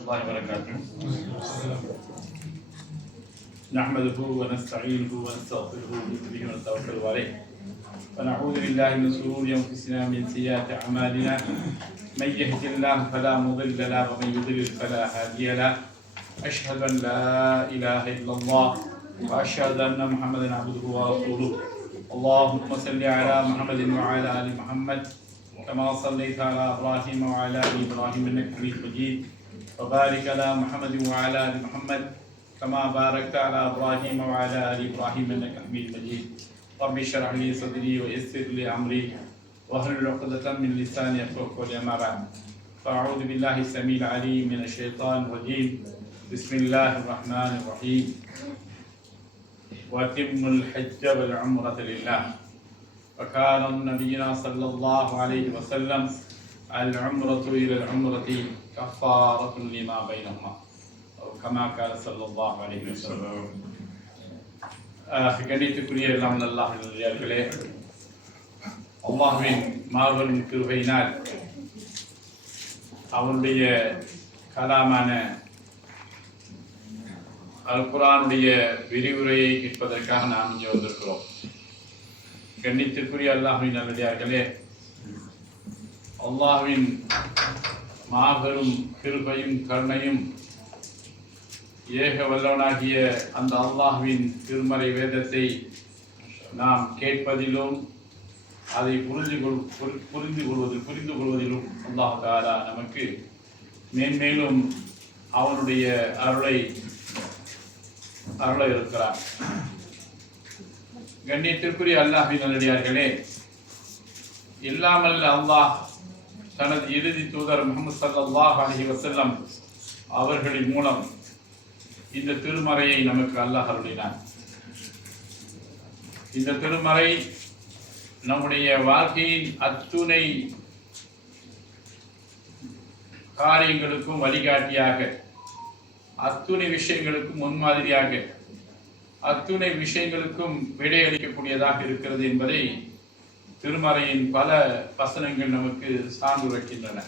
الله وبركاته. نحمده ونستعينه ونستغفره به ونتوكل عليه ونعوذ بالله من شرور انفسنا ومن سيئات اعمالنا من يهد الله فلا مضل له ومن يضلل فلا هادي له اشهد ان لا اله الا الله واشهد ان محمدا عبده ورسوله اللهم صل على محمد وعلى ال محمد كما صليت على ابراهيم وعلى ال ابراهيم انك حميد مجيد وبارك على محمد وعلى ال محمد كما باركت على ابراهيم وعلى ال ابراهيم انك حميد مجيد رب اشرح لي صدري ويسر لي امري واحلل عقدة من لساني يفقهوا قولي اما بعد فاعوذ بالله السميع العليم من الشيطان الرجيم بسم الله الرحمن الرحيم واتم الحج والعمرة لله وكان نبينا صلى الله عليه وسلم العمرة إلى العمرة كفارة لما بينهما أو كما قال صلى الله عليه وسلم. கணித்துக்குரிய எல்லாம் அல்லாஹ்விலே அல்லாஹ்வின் மாபெரும் கிருபையினால் அவனுடைய கலாமான அல் குர்ஆனுடைய விரிவுரையை கேட்பதற்காக நாம் இங்கே வந்திருக்கிறோம். கண்ணியத்திற்குரிய அல்லாஹ்வின் நல்லடியார்களே, அல்லாஹ்வின் மாபெரும் கிருபையும் கருணையும் ஏக வல்லவனாகிய அந்த அல்லாஹ்வின் திருமறை வேதத்தை நாம் கேட்பதிலும் அதை புரிந்து கொள்வதிலும் அல்லாஹ் தஆலா நமக்கு மேன்மேலும் அவனுடைய அருளை இருக்கிறார். கண்ணியத்திற்குரிய அல்லாஹ்வின் நல்லடியார்களே, இல்லாமல் அல்லாஹ் தனது இறுதி தூதர் முஹம்மது ஸல்லல்லாஹு அலைஹி வஸல்லம் அவர்களின் மூலம் இந்த திருமறையை நமக்கு அல்லாஹ் அருளினார். இந்த திருமறை நம்முடைய வாழ்க்கையின் அத்துணை காரியங்களுக்கும் வழிகாட்டியாக, அத்துணை விஷயங்களுக்கும் முன்மாதிரியாக, அத்துணை விஷயங்களுக்கும் விடையளிக்கக்கூடியதாக இருக்கிறது என்பதை திருமறையின் பல வசனங்கள் நமக்கு சான்று வைக்கின்றன.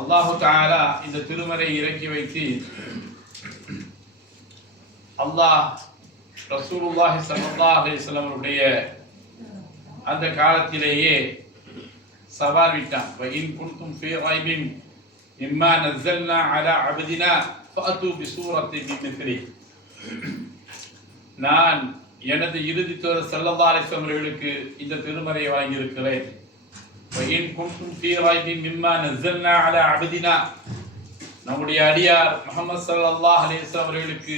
அல்லாஹு தஆலா இந்த திருமறை இறக்கி வைத்து அல்லாஹ் ரசூலுல்லாஹி ஸல்லல்லாஹு அலைஹி வஸல்லம் அவருடைய அந்த காலத்திலேயே சவால் விட்டான். வஇன் குன்தும் ஃபீ ரைபின் மிம்மா நஸல்னா அலா அப்தினா ஃபஅது பிசூரத்தின் மின் மிஸ்லிஹி. நான் எனது இறுதி தூதர் ஸல்லல்லாஹு அலைஹி வஸல்லம் அவர்களுக்கு இந்த திருமறையை வழங்கியிருக்கிறேன். வஇன் குன்தும் ஃபீ ரைபின் மிம்மா நஸல்னா அலா அப்தினா, நம்முடைய அடியார் முஹம்மது ஸல்லல்லாஹு அலைஹி வஸல்லம் அவர்களுக்கு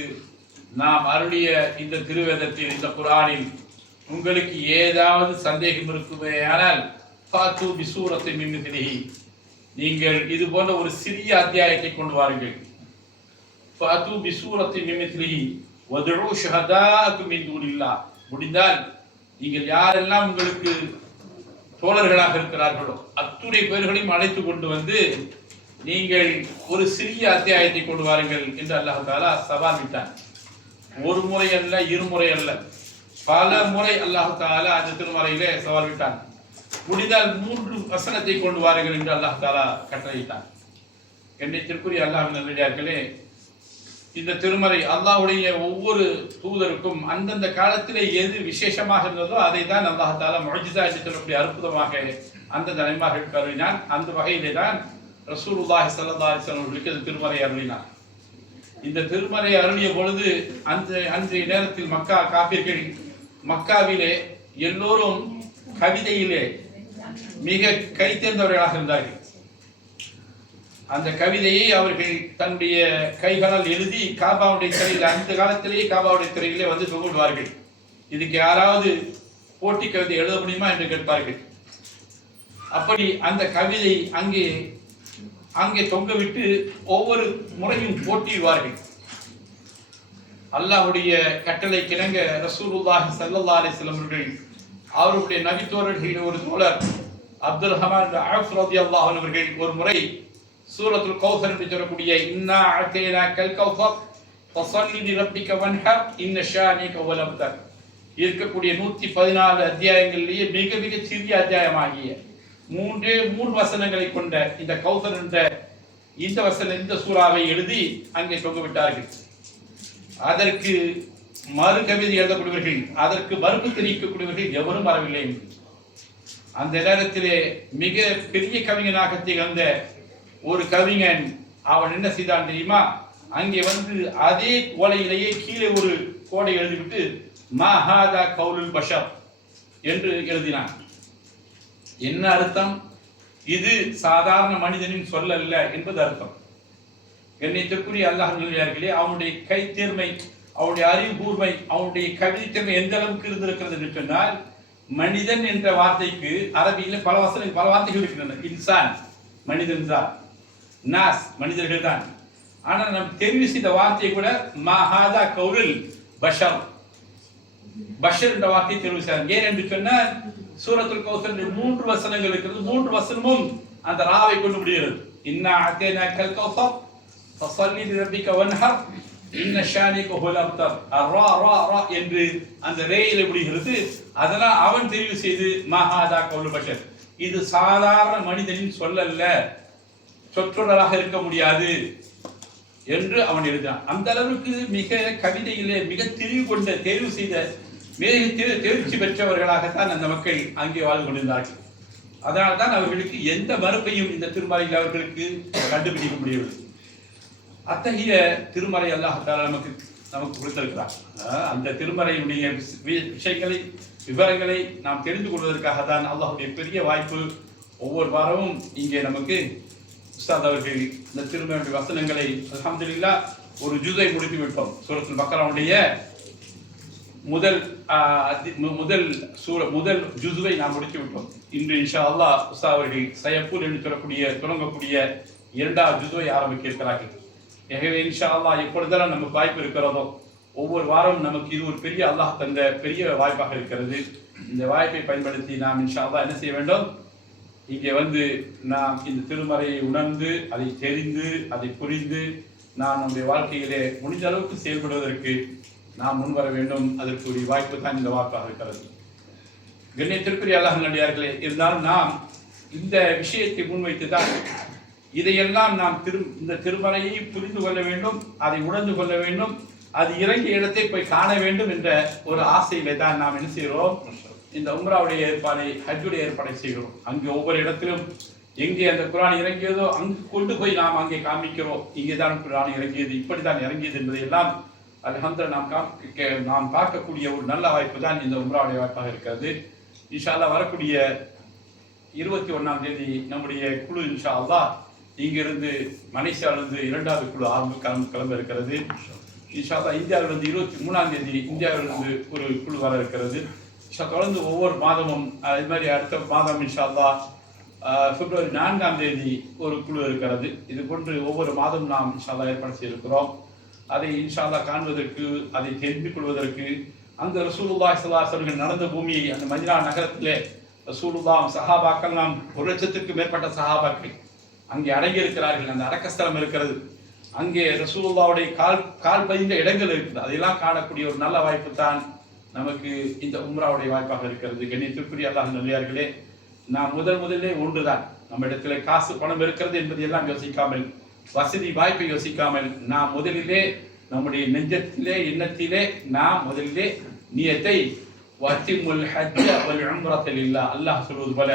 நாம் அருளிய இந்த திருவேதத்தில், இந்த குர்ஆனில் உங்களுக்கு ஏதாவது சந்தேகம் இருக்குமேயானால் ஃபஅது பிசூரத்தின் மின் மிஸ்லிஹி, நீங்கள் இது போன்ற ஒரு சிறிய அத்தியாயத்தை கொண்டு வாருங்கள். ஃபஅது பிசூரத்தின் மின் மிஸ்லிஹி வதுஉ ஷுஹதாஅக்கும் மின் தூனில்லாஹ், முடிந்தால் நீங்கள் யாரெல்லாம் உங்களுக்கு தோழர்களாக இருக்கிறார்களோ அத்துணை பேர்களையும் அழைத்து கொண்டு வந்து நீங்கள் ஒரு சிறிய அத்தியாயத்தை கொண்டு வாருங்கள் என்று அல்லாஹ் தஆலா சவால் விட்டான். ஒரு முறை அல்ல, இருமுறை அல்ல, பல முறை அல்லாஹ் தஆலா அந்த திருமறையிலே சவால் விட்டான். முடிந்தால் 3 வசனத்தை கொண்டு வாருங்கள் என்று அல்லாஹ் தஆலா கட்டளையிட்டான். கண்ணியத்திற்குரிய அல்லாஹ்வின் நல்லடியார்களே, இந்த திருமறை அல்லாஹ்வுடைய ஒவ்வொரு தூதருக்கும் அந்தந்த காலத்திலே எது விசேஷமாக இருந்ததோ அதை தான் அல்லாஹ் தஆலா முஅஜிஸா என்று சொல்லக்கூடிய அற்புதமாக அந்த நபிமார்களுக்கு அருளினான். அந்த வகையிலே தான் ரசூலுல்லாஹி ஸல்லல்லாஹு அலைஹி வஸல்லம் அவர்களுக்கு இந்த திருமறை அருளினார். இந்த திருமறை அருளிய பொழுது அன்றைய நேரத்தில் மக்கா காபிர்கள் மக்காவிலே எல்லோரும் கவிதையிலே மிக கைத்தேர்ந்தவர்களாக இருந்தார்கள். அந்த கவிதையை அவர்கள் தன்னுடைய கைகளால் எழுதி காபாவுடைய திரையில், அந்த காலத்திலேயே காபாவுடைய திரையிலே வந்து தொங்குவார்கள். இதுக்கு யாராவது போட்டி கவிதை எழுத முடியுமா என்று கேட்பார்கள். அப்படி அந்த கவிதை அங்கே தொங்கவிட்டு ஒவ்வொரு முறையும் போட்டியிடுவார்கள். அல்லாஹ்வுடைய கட்டளை கிணங்க ரசூலுல்லாஹி ஸல்லல்லாஹு அலைஹி வஸல்லம் அவருடைய நபித்தோழர்களின் ஒரு தோழர் அப்துல் ரஹ்மான் அஃப் ரலியல்லாஹு அன்ஹு அவர்கள் ஒரு முறை சூரத்துல் கௌஸர் என்று சொல்லக்கூடிய இன்னா அதைனாக்கல் கௌஸர் ஃபஸல்லி லிரப்பிக வன்ஹர் இன்ன ஷானிக ஹுவல் அப்தர் இருக்கக்கூடிய 114 அத்தியாயங்களிலேயே மிக மிக சிறிய அத்தியாயமாகிய 3 வசனங்களை கொண்ட இந்த கௌஸர் என்ற இந்த சூறாவை எழுதி அங்கே தொங்க விட்டார்கள். அதற்கு மறு கவிதை எழுதக்கூடியவர்கள், அதற்கு மறுப்பு தெரிவிக்கக்கூடியவர்கள் எவரும் வரவில்லை. அந்த நேரத்திலே மிக பெரிய கவிஞனாக திகழ்ந்த ஒரு கவிஞன் அவன் என்ன செய்தான் தெரியுமா? அங்கே வந்து அதே கோலையிலேயே கீழே ஒரு கோடை எழுதிவிட்டு மஹாதா கவுலுல் பஷர் என்று எழுதினான். என்ன அர்த்தம்? இது சாதாரண மனிதனின் சொல்லல்ல என்பது அர்த்தம். கண்ணியத்திற்குரிய அல்லாஹ் நல்லடியார்களே, அவனுடைய கைத்தேர்மை, அவனுடைய அறிவு கூர்மை, அவனுடைய கவிதை திறமை எந்த அளவுக்கு இருந்திருக்கிறது என்று சொன்னால், மனிதன் என்ற வார்த்தைக்கு அரபியில் பல வார்த்தைகள் இருக்கின்றன. இன்சான் மனிதன் தான், நாஸ் மனிதர்கள் தான். ஆனால் நாம் தெரிவு செய்த வார்த்தையை கூட மஹாதா கவுலுல் பஷர், பஷர் என்ற வார்த்தையை தெரிவு செய்தார். ஏன் என்று சொன்னால், சூரத்துல் கௌசர் 3 வசனங்கள் இருக்கிறது. 3 வசனமும் அந்த ராவை கொண்டு முடிகிறது. இன்னா அத்தேனாக்கல் கௌசர் ஃபஸல்லி லிரப்பிக வன்ஹர் இன்ன ஷானிக ஹுவல் அப்தர். ரா ரா ரா என்று அந்த ரேயிலே முடிகிறது. அதனால் அவன் தெரிவு செய்து மஹாதா கவுலுல் பஷர், இது சாதாரண மனிதனின் சொல்லல்ல, சொற்றொடராக இருக்க முடியாது என்று அவன் எழுதினான். அந்த அளவுக்கு மிக கவிதையிலே மிக தெரிவு கொண்ட, தேர்வு செய்த, மிக தேர்ச்சி பெற்றவர்களாகத்தான் அந்த மக்கள் அங்கே வாழ்ந்து கொண்டிருந்தார்கள். அதனால்தான் அவர்களுக்கு எந்த மறுப்பையும் இந்த திருமறையில் அவர்களுக்கு கண்டுபிடிக்க முடியவில்லை. அத்தகைய திருமறை அல்லாஹ் நமக்கு கொடுத்திருக்கிறார். அந்த திருமறையுடைய விஷயங்களை, விவரங்களை நாம் தெரிந்து கொள்வதற்காக தான் அல்லாஹுடைய பெரிய வாய்ப்பு. ஒவ்வொரு வாரமும் இங்கே நமக்கு உஸ்தாத் அவர்கள் இந்த திருமறையுடைய வசனங்களை அல்ஹம்துலில்லாஹ் ஒரு ஜுஸை முடித்து விட்டோம். சூரத்துல் பக்ராவுடைய முதல் ஜுஸுவை நாம் முடித்து விட்டோம். இன்று இன்ஷா அல்லாஹ் உஸ்தாத் அவர்கள் சயப்பூல் என்று தொடங்கக்கூடிய 2வது ஜுஸுவை ஆரம்பிக்க இருக்கிறார்கள். எனவே இன்ஷா அல்லாஹ் எப்பொழுதெல்லாம் நமக்கு வாய்ப்பு இருக்கிறதோ, ஒவ்வொரு வாரம் நமக்கு இது ஒரு பெரிய அல்லாஹ் தந்த பெரிய வாய்ப்பாக இருக்கிறது. இந்த வாய்ப்பை பயன்படுத்தி நாம் இன்ஷா அல்லாஹ் என்ன செய்ய வேண்டும்? இங்கே வந்து நாம் இந்த திருமறையை உணர்ந்து, அதை தெரிந்து, அதை புரிந்து, நாம் நம்முடைய வாழ்க்கையிலே முடிந்த அளவுக்கு செயல்படுவதற்கு நாம் முன்வர வேண்டும். அதற்குரிய வாய்ப்பு தான் இந்த வாய்ப்பாக இருக்கிறது. கண்ணியத்திற்குரிய அல்லாஹ் நல்லடியார்களே, இருந்தாலும் நாம் இந்த விஷயத்தை முன்வைத்து தான் இதையெல்லாம் நாம் இந்த திருமறையை புரிந்து கொள்ள வேண்டும், அதை உணர்ந்து கொள்ள வேண்டும், அது இறங்கிய இடத்தை போய் காண வேண்டும் என்ற ஒரு ஆசையிலே தான் நாம் என்ன செய்கிறோம்? இந்த உம்ராவுடைய ஏற்பாடை, ஹஜ்ஜுடைய ஏற்பாடை செய்கிறோம். அங்கு ஒவ்வொரு இடத்திலும் எங்கே அந்த குர்ஆன் இறங்கியதோ அங்கு கொண்டு போய் நாம் அங்கே காமிக்கிறோம். இங்கேதான் குர்ஆன் இறங்கியது, இப்படித்தான் இறங்கியது என்பதையெல்லாம் அல்ஹம்துலில்லாஹ் நாம் பார்க்கக்கூடிய ஒரு நல்ல வாய்ப்பு தான் இந்த உம்ராவுடைய வாய்ப்பாக இருக்கிறது. இன்ஷா அல்லாஹ் வரக்கூடிய 21ஆம் தேதி நம்முடைய குழு இன்ஷா அல்லாஹ் இங்கிருந்து மலேசியாவிலிருந்து 2வது குழு கிளம்ப இருக்கிறது. இன்ஷா அல்லாஹ் இந்தியாவிலிருந்து 23ஆம் தேதி இந்தியாவிலிருந்து ஒரு குழு வர இருக்கிறது. தொடர்ந்து ஒவ்வொரு மாதமும் இது மாதிரி அடுத்த மாதம் இன்ஷா அல்லாஹ் பிப்ரவரி 4ஆம் தேதி ஒரு குழு இருக்கிறது. இது போன்று ஒவ்வொரு மாதம் நாம் இன்ஷா அல்லாஹ் ஏற்பாடு செய்திருக்கிறோம். அதை இன்ஷா அல்லாஹ் காண்பதற்கு, அதை தெரிந்து கொள்வதற்கு, அந்த ரசூலுல்லாஹி ஸல்லல்லாஹு அலைஹி வஸல்லம் நடந்த பூமியை, அந்த மதீனா நகரத்திலே ரசூலுல்லாஹ் சஹாபாக்கள், நாம் 1,00,000க்கும் மேற்பட்ட சஹாபாக்கள் அங்கே அடங்கி இருக்கிறார்கள். அந்த அடக்கஸ்தலம் இருக்கிறது. அங்கே ரசூலுல்லாஹ்வுடைய கால் பதிந்த இடங்கள் இருக்குது. அதையெல்லாம் காணக்கூடிய ஒரு நல்ல வாய்ப்பு தான் நமக்கு இந்த உம்ராவுடைய வாய்ப்பாக இருக்கிறது. கண்ணியத்திற்குரிய அல்லாஹ் நல்லடியார்களே, நாம் முதலிலே ஒன்றுதான், நம்ம இடத்துல காசு பணம் இருக்கிறது என்பதை எல்லாம் யோசிக்காமல், வசதி வாய்ப்பை யோசிக்காமல், நாம் முதலிலே நம்முடைய நெஞ்சத்திலே, எண்ணத்திலே நாம் முதலிலே நியத்தை வத்திமுல் ஹஜ்ஜ வல் உம்ரத லில்லாஹ், அல்லாஹ் சொல்வது போல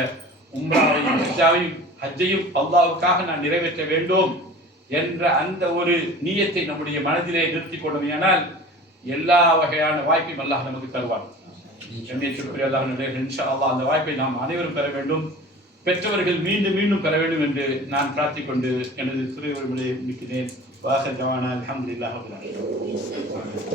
உம்ராவையும் ஹஜ்ஜையும் அல்லாஹ்வுக்காக நான் நிறைவேற்ற வேண்டும் என்ற அந்த ஒரு நியத்தை நம்முடைய மனதிலே நிறுத்திக் கொண்டமையானால் எல்லா வகையான வாய்ப்பையும் அல்லாஹ் நமக்கு தருவார். கண்ணியத்திற்குரிய அல்லாஹ் இன்ஷா அல்லாஹ் அந்த வாய்ப்பை நாம் அனைவரும் பெற வேண்டும், பெற்றவர்கள் மீண்டும் மீண்டும் பெற வேண்டும் என்று நான் பிரார்த்திக் கொண்டு எனது சிறுவர்களை முடிக்கிறேன். வாஹர் ஜவானா அல்ஹம்துலில்லாஹ் ரப்பில் ஆலமீன்.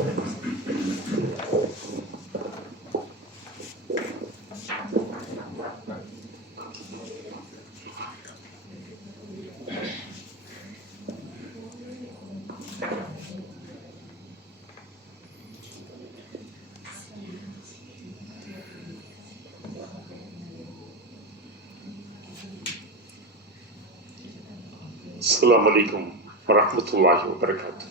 السلام عليكم ورحمة الله وبركاته.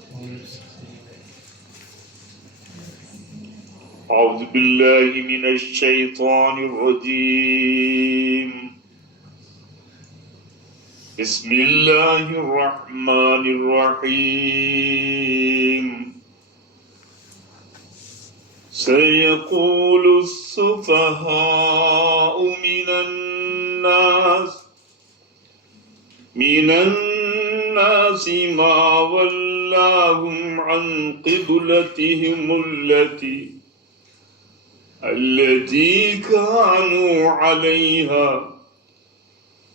أعوذ بالله من الشيطان الرجيم. بسم الله الرحمن الرحيم سيقول السفهاء من الناس ما ولاهم عن قبلتهم التي كانوا عليها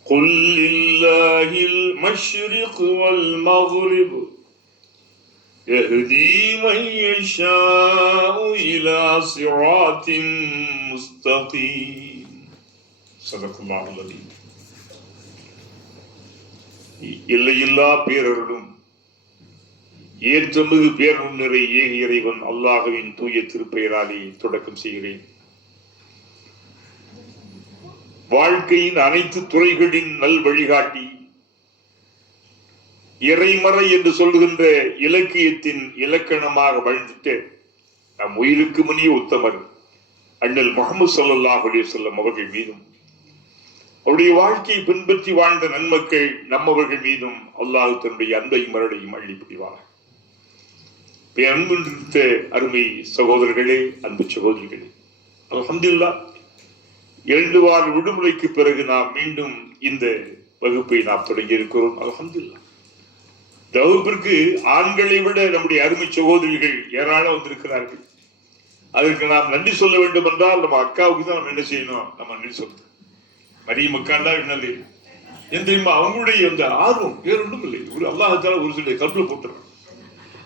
قل لله المشرق والمغرب يهدي من يشاء إلى صراط مستقيم صدق الله العظيم. எல்லையில்லா பேரருளும் ஏற்றமிகு பேரருள் ஏக இறைவன் அல்லாஹ்வின் தூய திருப்பெயராலே தொடக்கம் செய்கிறேன். வாழ்க்கையின் அனைத்து துறைகளின் நல் வழிகாட்டி, இறைமறை என்று சொல்கின்ற இலக்கியத்தின் இலக்கணமாக வாழ்ந்துட்டு நம் உயிருக்கு முனிய உத்தமர் அண்ணல் முஹம்மது ஸல்லல்லாஹு அலைஹி வஸல்லம் அவர்கள் மீதும் அவருடைய வாழ்க்கையை பின்பற்றி வாழ்ந்த நன்மக்கள் நம்மவர்கள் மீதும் அல்லாஹ் தன்னுடைய அன்பையும் மருளையும் அள்ளி புரிவார். அன்புள்ள அருமை சகோதரர்களே, அன்பு சகோதரிகளே, அல்ஹம்துலில்லாஹ் 2 வார விடுமுறைக்கு பிறகு நாம் மீண்டும் இந்த வகுப்பை நாம் தொடங்கி இருக்கிறோம். அல்ஹம்துலில்லாஹ். இந்த வகுப்பிற்கு ஆண்களை விட நம்முடைய அருமை சகோதரிகள் ஏராளம் வந்திருக்கிறார்கள். அதற்கு நாம் நன்றி சொல்ல வேண்டும் என்றால் நம்ம அக்காவுக்கு தான் நம்ம என்ன செய்யணும், நம்ம நன்றி சொல்லணும். மரியம் அக்காண்டா என்னது என் தெரியுமா, அவங்களுடைய அந்த ஆர்வம் வேற ஒன்றும் இல்லை, ஒரு அல்லாஹ்தால ஒரு சில கல்வில போட்டுறாங்க.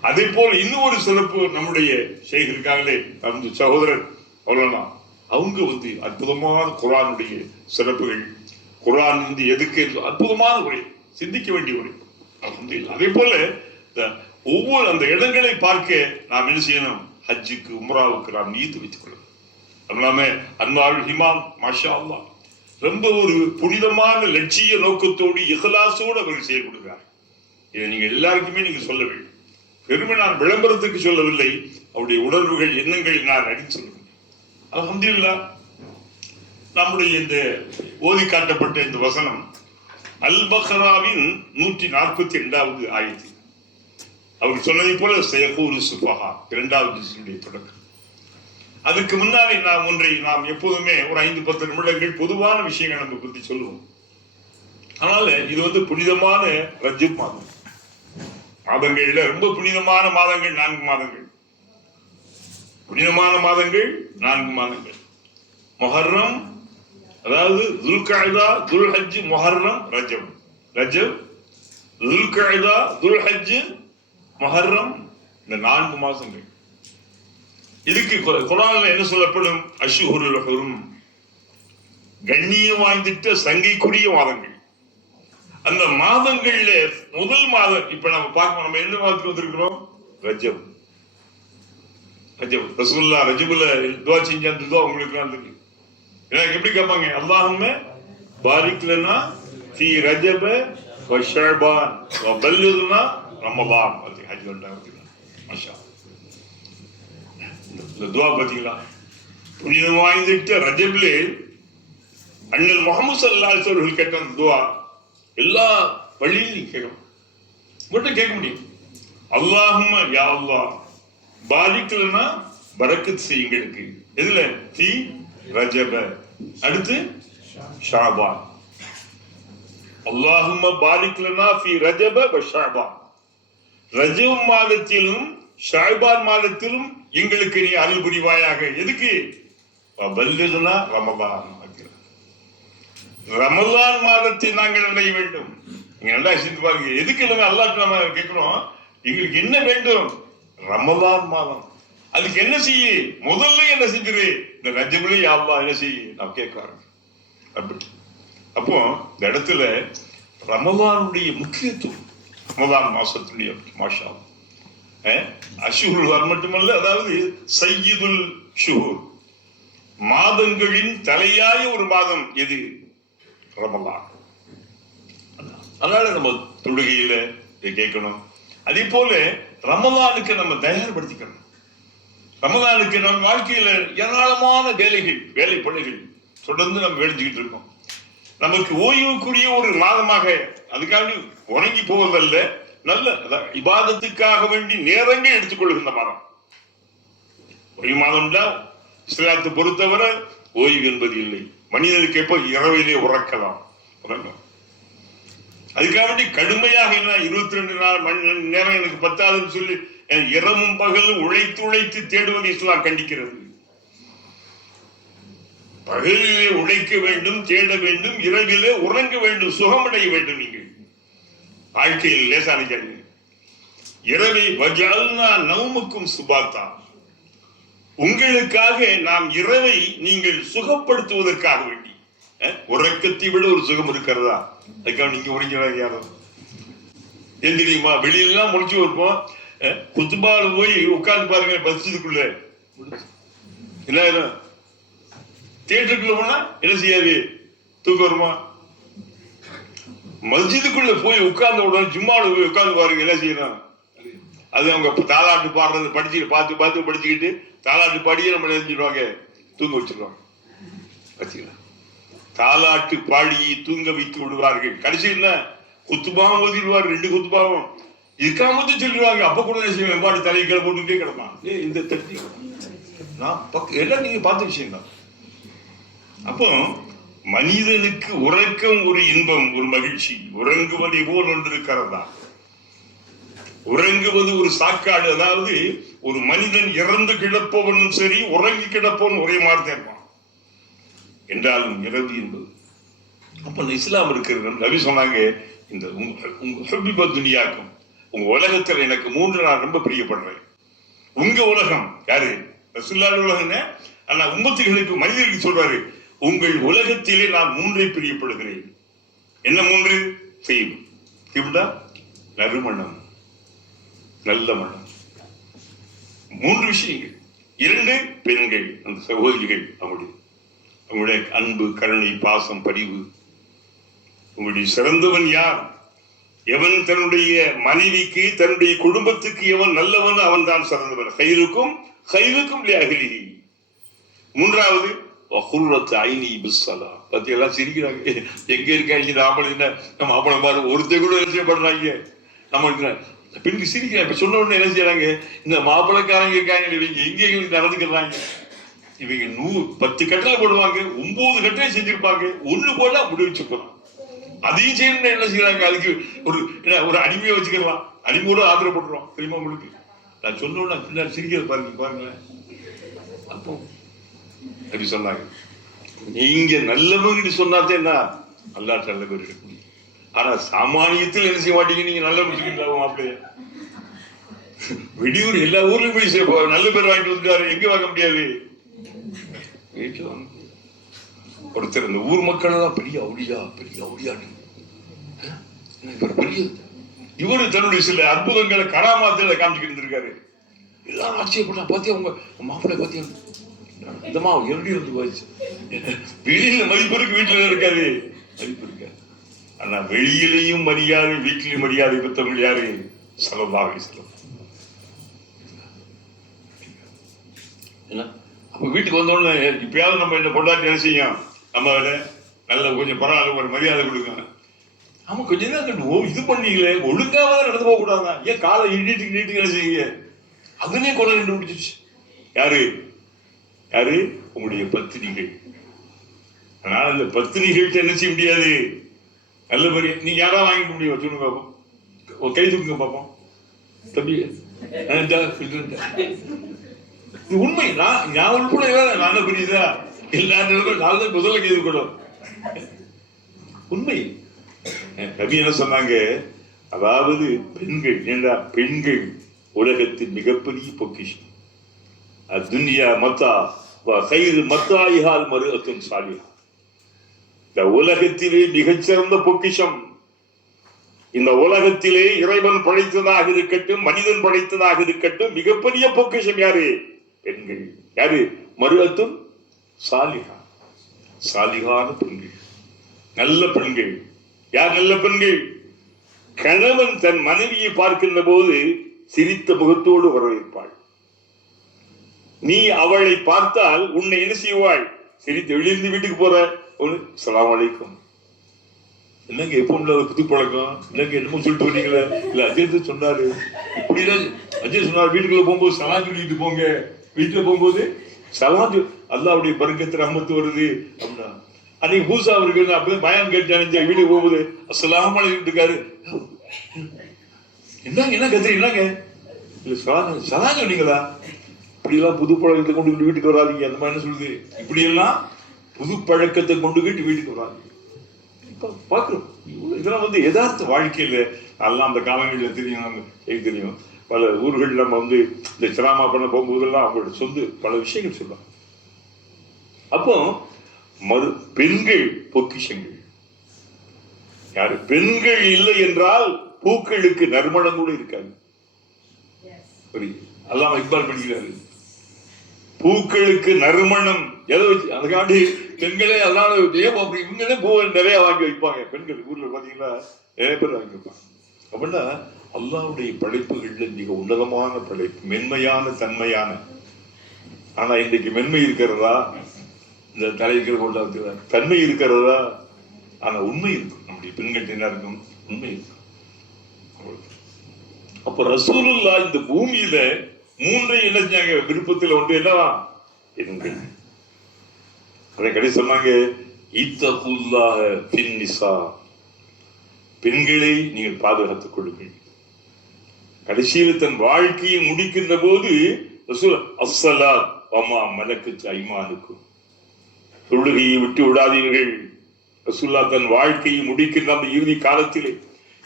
அதே போல இன்னும் ஒரு சிறப்பு நம்முடைய ஷேக் இருக்காங்களே, அந்த சகோதரர் அவ்வளோனா, அவங்க அற்புதமான குர்ஆனுடைய சிறப்புகள், குர்ஆன் எதுக்கு அற்புதமான உரை, சிந்திக்க வேண்டிய உரை. அல்ஹம்துலில்லாஹ். அதே போல ஒவ்வொரு அந்த இடங்களை பார்க்க நாம் என்ன செய்யணும், ஹஜ்ஜுக்கு உம்ராவுக்கு நாம் நீத்து வைத்துக் கொள்ளணும். அல்லாம அன்வாருல் ஹிமாம் மாஷா அல்லாஹ் ரொம்ப ஒரு புனிதமான லட்சிய நோக்கத்தோடு இஹ்லாஸோடு அவர்கள் செயல்படுகிறார். இதை நீங்க எல்லாருக்குமே நீங்க சொல்ல வேண்டும். பெருமை நான் விளம்பரத்துக்கு சொல்லவில்லை, அவருடைய உணர்வுகள் எண்ணங்கள் நான் அடித்து சொல்லுவேன். அல்ஹம்துலில்லாஹ். நம்முடைய இந்த ஓதி காட்டப்பட்ட இந்த வசனம் அல் பக்ராவின் 142வது ஆயத்து. அவர் சொன்னதை போல சயகூலு சுஃபஹா 2வது தொடக்கம். அதுக்கு முன்னாடி நாம் எப்போதுமே ஒரு 5-10 நிமிடங்கள் பொதுவான விஷயங்கள் நம்ம பத்தி சொல்லுவோம். அதனால இது புனிதமான ரஜப் மாதம். மாதங்கள்ல ரொம்ப புனிதமான மாதங்கள் 4 மாதங்கள். புனிதமான மாதங்கள் 4 மாதங்கள். முஹர்ரம், அதாவது துல்கஅதா, துல்ஹஜ், முஹர்ரம், ரஜப். துல்கஅதா, துல்ஹஜ், முஹர்ரம், இந்த 4 மாதங்கள். இதுக்கு குர்ஆன்ல என்ன சொல்லப்படும், அஷ்ஹுருல் ஹுரும், கண்ணியம் வாய்ந்திட்ட சங்கைக்குரிய மாதங்கள். அந்த மாதங்கள்ல முதல் மாதம் இப்ப நம்ம பார்க்கணும். நம்ம எந்த மாதத்துக்கு வந்திருக்கிறோம், ரஜப். ரசூலுல்லாஹ் ரஜபுல துஆ செஞ்ச அந்த துஆ உங்களுக்கு தெரியும். எனக்கு எப்படி கேட்பாங்க, அல்லாஹும்ம பாரிக் லனா ஃபீ ரஜப வ ஷஅபான் வ பல்லிக்னா ரமலான். அது ஹஜ் வந்தாங்க மாஷா. இந்த துஆ பாத்தீங்களா, புனிதம் வாய்ந்திட்ட ரஜப்ல அண்ணல் முஹம்மது ஸல்லல்லாஹு அலைஹி வஸல்லம் கேட்ட அந்த துஆ எல்லா வழியிலும் நீங்க கேட்கணும். மட்டும் கேட்க முடியும். அல்லாஹும்ம யா அல்லாஹ் பாரிக் லனா, பரக்கத் செய் எங்களுக்கு. எதுல, ஃபீ ரஜப, அடுத்து ஷஅபான். அல்லாஹும்ம பாரிக் லனா ஃபீ ரஜப வ ஷஅபான். ரஜப் மாதத்திலும் ஷஅபான் மாதத்திலும் எங்களுக்கு நீ அருள் புரிவாயாக. எதுக்கு, பல்லிக்னா ரமலான். ரமலான் மாதத்தை நாங்கள் அடைய வேண்டும். நீங்க நல்லா சிந்தித்து பாருங்க. எதுக்கு நம்ம அல்லாஹ் நம்ம கேட்கிறோம், எங்களுக்கு என்ன வேண்டும், ரமலான் மாதம். அதுக்கு என்ன செய்ய, முதல்ல என்ன செஞ்சிரு, இந்த ரஜபுல யா அல்லாஹ் என்ன செய்ய நாம் கேட்கிறாங்க. அப்போ இந்த இடத்துல ரமலானுடைய முக்கியத்துவம், ரமலான் மாசத்துடைய மாஷா அஷ்ஹுருல் மட்டுமல்ல, அதாவது சய்யிதுல் ஷுஹூர், மாதங்களின் தலையாய ஒரு மாதம் எது, ரமலான். அதனால நம்ம தொழுகையில கேட்கணும். அதே போல ரமலானுக்கு நம்ம தயார்படுத்திக்கணும். ரமலானுக்கு நம்ம வாழ்க்கையில ஏராளமான வேலை பணிகள் தொடர்ந்து நம்ம வேலைஞ்சுக்கிட்டு இருக்கோம். நமக்கு ஓய்வுக்குரிய ஒரு மாதமாக அதுக்காக உறங்கி போவதல்ல, நல்ல இபாதத்துக்காக வேண்டி நேரங்கள் எடுத்துக்கொள்கின்ற மாதம். ஓய்வு மாதம் தான் இஸ்லாத்தை பொறுத்தவரை ஓய்வு என்பது இல்லை. மனிதனுக்கு எப்ப இரவிலே உறக்கலாம். அதுக்காக வேண்டி கடுமையாக 22 மணி நேரம் எனக்கு பத்தாதுன்னு சொல்லி இரவும் பகலும் உழைத்து உழைத்து தேடுவது இஸ்லாம் கண்டிக்கிறது. பகலிலே உழைக்க வேண்டும், தேட வேண்டும், இரவிலே உறங்க வேண்டும், சுகமடைய வேண்டும். நீங்கள் வாழ்க்கையில் லேசான கேள்வி. இரவை வஜால்னா நௌமுக்கும் சுபாத்தா, உங்களுக்காக நாம் இரவை நீங்கள் சுகப்படுத்துவதற்காக வேண்டி. உறக்கத்தை விட ஒரு சுகம் இருக்கிறதா? அதுக்காக நீங்க உறங்கிறாங்க யாரும் ஏன் தெரியுமா? வெளியிலாம் முடிச்சு இருப்போம், குத்துபால போய் உட்கார்ந்து பாருங்க, பஸ்ஸுக்குள்ள என்ன தியேட்டருக்குள்ள போனா என்ன செய்யாது? தூக்கம் வருமா? மஸ்ஜிதுக்குள்ள போய் உட்கார்ந்த உடனே ஜும்மால போய் உட்கார்ந்து பாருங்க, என்ன செய்யணும்? அது அவங்க தாலாட்டு பாடுறது படிச்சு பார்த்து பார்த்து படிச்சுக்கிட்டு தாலாட்டு பாடியே நம்ம நினைச்சிருவாங்க, தூங்க வச்சிருவாங்க. தாலாட்டு பாடி தூங்க வைத்து விடுவார்கள். கடைசி என்ன குத்துபாவும் ஓதிடுவார், 2 குத்துபாவும் இருக்காம சொல்லிடுவாங்க. அப்ப கூட என்ன செய்வாங்க? எம்பாடு தலைகளை போட்டுட்டே கிடப்பான். இந்த தட்டி நான் எல்லாம் நீங்க பார்த்த விஷயம் தான். அப்போ மனிதனுக்கு உறக்கம் ஒரு இன்பம், ஒரு மகிழ்ச்சி. உறங்குவதை போல் ஒன்று இருக்கிறதா? உறங்குவது ஒரு சாக்காடு. அதாவது ஒரு மனிதன் இறந்து கிடப்பவனும் சரி, உறங்கி கிடப்பவன் ஒரே மாதிரி இருப்பான் என்றாலும் இரவு என்பது. அப்ப இஸ்லாம் இருக்கிறது. நபி சொன்னாங்க, இந்த உங்க துனியாக்கும், உங்க உலகத்தில் எனக்கு 3 நான் ரொம்ப பிரியப்படுறேன். உங்க உலகம் யாரு? ரசூலுல்லாஹி உலகம். ஆனா உம்மத்துகளுக்கு, மனிதர்களுக்கு சொல்றாரு, உங்கள் உலகத்திலே நான் 3 பிரியப்படுகிறேன். என்ன 3? செய்யும்டா நறுமணம், நல்ல மனம். 3 விஷயங்கள். 2 பெண்கள், அந்த சகோதரிகள், அவங்களுடைய அன்பு, கருணை, பாசம், பரிவு. உங்களுடைய சிறந்தவன் யார்? எவன் தன்னுடைய மனைவிக்கு, தன்னுடைய குடும்பத்துக்கு எவன் நல்லவன் அவன் தான் சிறந்தவன். கைருக்கும் அகிலி. 3வது ஐனி பிஸ்ஸலா. பத்தி எல்லாம் சிரிக்கிறாங்க. எங்க இருக்காங்க ஆம்பளை? நம்ம ஆம்பளை பாரு, ஒருத்தர் கூட பண்றாங்க. நம்ம பெண்ணுக்கு சிரிக்கிறாங்க. இப்ப சொன்ன உடனே என்ன செய்யறாங்க? இந்த மாப்பிள்ளைக்காரங்க இருக்காங்க, இவங்க எங்க நடந்துக்கிறாங்க. இவங்க 10 கட்டளை போடுவாங்க, 9 கட்டளை செஞ்சிருப்பாங்க, 1 போட்டா முடிவச்சுக்கலாம். அதையும் செய்யணும். என்ன செய்யறாங்க? அதுக்கு ஒரு அடிமையை வச்சுக்கலாம், அடிமையோட ஆதரவு போட்டுருவோம். தெரியுமா உங்களுக்கு? நான் சொன்ன பின்னாடி சிரிக்கிறது பாருங்களேன். அப்போ அப்படி சொன்னாங்க, நீங்க நல்லவங்க சொன்னாதான் என்ன அல்லாஹ் நல்ல பேர் எடுக்க முடியும். ஆனா சாமானியத்தில் என்ன செய்ய மாட்டீங்க? நீங்க நல்ல முடிச்சுக்கிட்டாவும் அப்படியே வெளியூர் எல்லா ஊர்லயும் போய் நல்ல பேர் வாங்கிட்டு வந்துட்டாரு. எங்க வாங்க முடியாது? வீட்டுல வாங்க. ஒருத்தர் இந்த ஊர் மக்கள் தான் பெரிய அவுளியா பெரிய இவரு தன்னுடைய சில அற்புதங்களை கராமாத்துல காமிச்சுக்கிட்டு இருந்திருக்காரு. எல்லாரும் ஆச்சரியப்பட்டா, பாத்தியா உங்க மாப்பிள்ளை பாத்தியா? இந்தமா எப்படி இருந்து போச்சு. வெளியில மதிப்பு இருக்கு, வீட்டுல இருக்காது மதிப்பு இருக்காது. ஆனா வெளியிலையும் மரியாதை, வீட்டிலையும் மரியாதை பெற்றவங்க யாரு? ஸல்லல்லாஹு அலைஹி வஸல்லம். அப்ப வீட்டுக்கு வந்தோடனே இப்பயாவது நம்ம என்ன பொண்டாட்டி என்ன செய்யும்? நம்ம நல்ல கொஞ்சம் பரவாயில்ல ஒரு மரியாதை கொடுங்க. ஆமா கொஞ்சம் நேரம் இது பண்ணீங்களே, ஒழுங்காக நடந்து போக கூடாதா? ஏன் காலை நீட்டுக்கு என்ன செய்யுங்க? அதுலயே கொலை கண்டுபிடிச்சிச்சு. யாரு? உங்களுடைய பத்தினிகள். அதனால இந்த பத்தினிகள்கிட்ட என்ன செய்ய முடியாது? நல்ல மாதிரி நீங்க யாரா வாங்கிக்க முடியும்? சொல்லுங்க பாப்போம். ஒரு கை தூக்குங்க பாப்போம். தம்பி உண்மை. நான் உள்பட நல்ல புரியுதா? எல்லா நேரமும் நான் தான் முதல்ல கை தூக்கணும். உண்மை. நபி என்ன சொன்னாங்க? அதாவது பெண்கள் உலகத்தின் மிகப்பெரிய பொக்கிஷம். துன்யா மத்தா கைது மத்தாயிஹால் மருஅத்துன் சாலிஹா. இந்த உலகத்திலே மிகச்சிறந்த பொக்கிஷம். இந்த உலகத்திலே இறைவன் படைத்ததாக இருக்கட்டும், மனிதன் படைத்ததாக இருக்கட்டும், மிகப்பெரிய பொக்கிஷம் யாரு? பெண்கள். யாரு? மருஅத்துன் சாலிஹா. சாலிஹான பெண்கள், நல்ல பெண்கள். யார் நல்ல பெண்கள்? கணவன் தன் மனைவியை பார்க்கின்ற போது சிரித்த முகத்தோடு வரவேற்பாள். நீ அவளை பார்த்தால் உன்னை என்ன செய்வாள்? சிரித்து வெளியிருந்து வீட்டுக்கு போற, அஸ்ஸலாமு அலைக்கும், என்னங்க எப்பவும் புது பழக்கம் இல்லைங்க என்னமோ சொல்லிட்டு வரீங்களே இல்ல அஜய் சொன்னாரு இப்படிதான் அஜய் சொன்னார் வீட்டுக்குள்ள போகும்போது சலாம் சொல்லிட்டு போங்க வீட்டுல போகும்போது சலாம் அல்லாவுடைய பரக்கத்து ரஹ்மத்து வருது அப்படின்னா அன்னைக்கு பூசா அவருக்கு அப்பதான் பயம் கேட்டாங்க வீட்டுக்கு போகும்போது அஸ்ஸலாமு அலைக்கும் இருக்காரு என்ன கத்துறீங்களாங்க இல்ல சலாம் சொன்னீங்களா இப்படி எல்லாம் புது பழக்கத்தை கொண்டு வீட்டுக்கு வராதீங்க அந்த மாதிரி என்ன சொல்லுது இப்படி எல்லாம் புது பழக்கத்தை கொண்டு வீட்டுக்கு வராதீங்க இப்ப பாக்குறோம் இதெல்லாம் யதார்த்த வாழ்க்கையில அதெல்லாம் அந்த காலங்களில் தெரியும் எனக்கு தெரியும் பல ஊர்கள் நம்ம இந்த சிராமா பண்ண போகும்போதெல்லாம் அவங்களோட சொந்த பல விஷயங்கள் சொல்லுவாங்க. அப்போ பெண்கள் பொக்கிஷங்கள் யாரு பெண்கள் இல்லை என்றால் பூக்களுக்கு நறுமணம் கூட இருக்காது. அல்லாம இக்பால் பண்ணிக்கிறாரு பூக்களுக்கு நறுமணம் எதை வச்சு அதுக்காண்டி பெண்களே அதனால இவங்களே பூ நிறைய வாங்கி வைப்பாங்க. பெண்கள் ஊர்ல பாத்தீங்கன்னா நிறைய பேர் வாங்கி வைப்பாங்க. அப்படின்னா அல்லாஹ்வுடைய படைப்புகள்ல மிக உன்னதமான படைப்பு, மென்மையான தன்மையான. ஆனா இன்றைக்கு மென்மை இருக்கிறதா? இந்த தலைகள் கொண்டாடுற தன்மை இருக்கிறதா? ஆனா உண்மை இருக்கும். நம்முடைய பெண்கள் என்ன இருக்கும்? உண்மை இருக்கும். அப்ப ரசூலுல்லாஹ் இந்த பூமியில மூன்றை என்ன செஞ்சாங்க? விருப்பத்தில் ஒன்று என்னவா? பெண்கள். அதை கடை சொன்னாங்க, இத்தகுல்லாஹ பின்னிசா, பெண்களை நீங்கள் பாதுகாத்துக் கொள்ளுங்கள். கடைசியில் தன் வாழ்க்கையை முடிக்கின்ற போது அஸ்ஸலாத் வமா மலக்கத் ஐமானுக்கும், தொழுகையை விட்டு விடாதீர்கள். ரசூலுல்லாஹ் தன் வாழ்க்கையை முடிக்கின்ற அந்த இறுதி காலத்திலே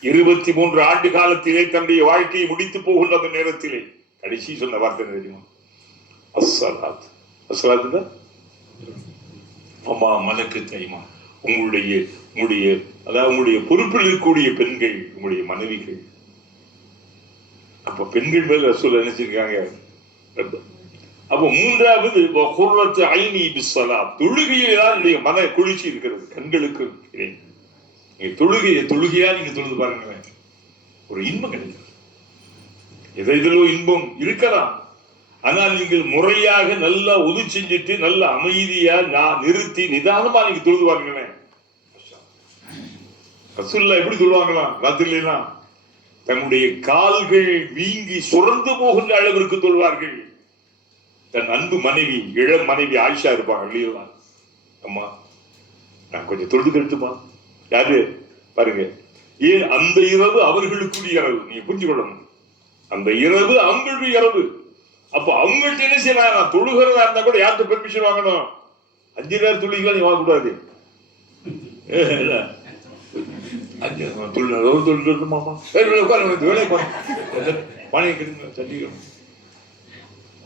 23 ஆண்டு காலத்திலே தன்னுடைய வாழ்க்கையை முடித்து போகின்ற அந்த நேரத்திலே கடைசி சொன்ன வார்த்தை தெரியுமா? அஸ்ஸலாத். அஸ்ஸலாத் அம்மா மலக்கத் ஐமான், உங்களுடைய அதாவது உங்களுடைய பொறுப்பில் இருக்கக்கூடிய பெண்கள், உங்களுடைய மனைவிகள். அப்ப பெண்கள் மேல ரசூல் நினைச்சிருக்காங்க. அப்ப மூன்றாவது குர்ரத்து ஐனி பிஸ்ஸலாத், தொழுகையில்தான் என்னுடைய மன குளிர்ச்சி இருக்கிறது. கண்களுக்கு தொழுகையா நீங்க தொழுது பாருங்களேன், ஒரு இன்பம் கிடைக்கிறது. எதிலோ இன்பம் இருக்கலாம், ஆனால் நீங்கள் முறையாக நல்லா ஒது செஞ்சுட்டு நல்ல அமைதியா நிறுத்தி நிதானமா நீங்க தொழுது பாருங்களேன். ரசூலுல்லாஹ் எப்படி சொல்லுவாங்களாம்? ராத்திரிலாம் தன்னுடைய கால்கள் வீங்கி சுரந்து போகின்ற அளவிற்கு தொழுவார்கள். தன் அன்பு மனைவி, இளம் மனைவி ஆயிஷா இருப்பாங்க இல்லையா, அம்மா நான் கொஞ்சம் தொழுது கட்டுமா? யாரு பாருங்க, ஏன் அந்த இரவு அவர்களுக்குரிய இரவு, நீங்க புரிஞ்சு கொள்ளணும். அந்த இரவு அவங்களுடைய இரவு. அப்ப அவங்கள்ட்ட என்ன செய்யலாம்? நான் தொழுகிறதா இருந்தா கூட யார்கிட்ட பெர்மிஷன் வாங்கணும்? 5 நேரம் தொழுகைலாம் நீ வாங்கக்கூடாது.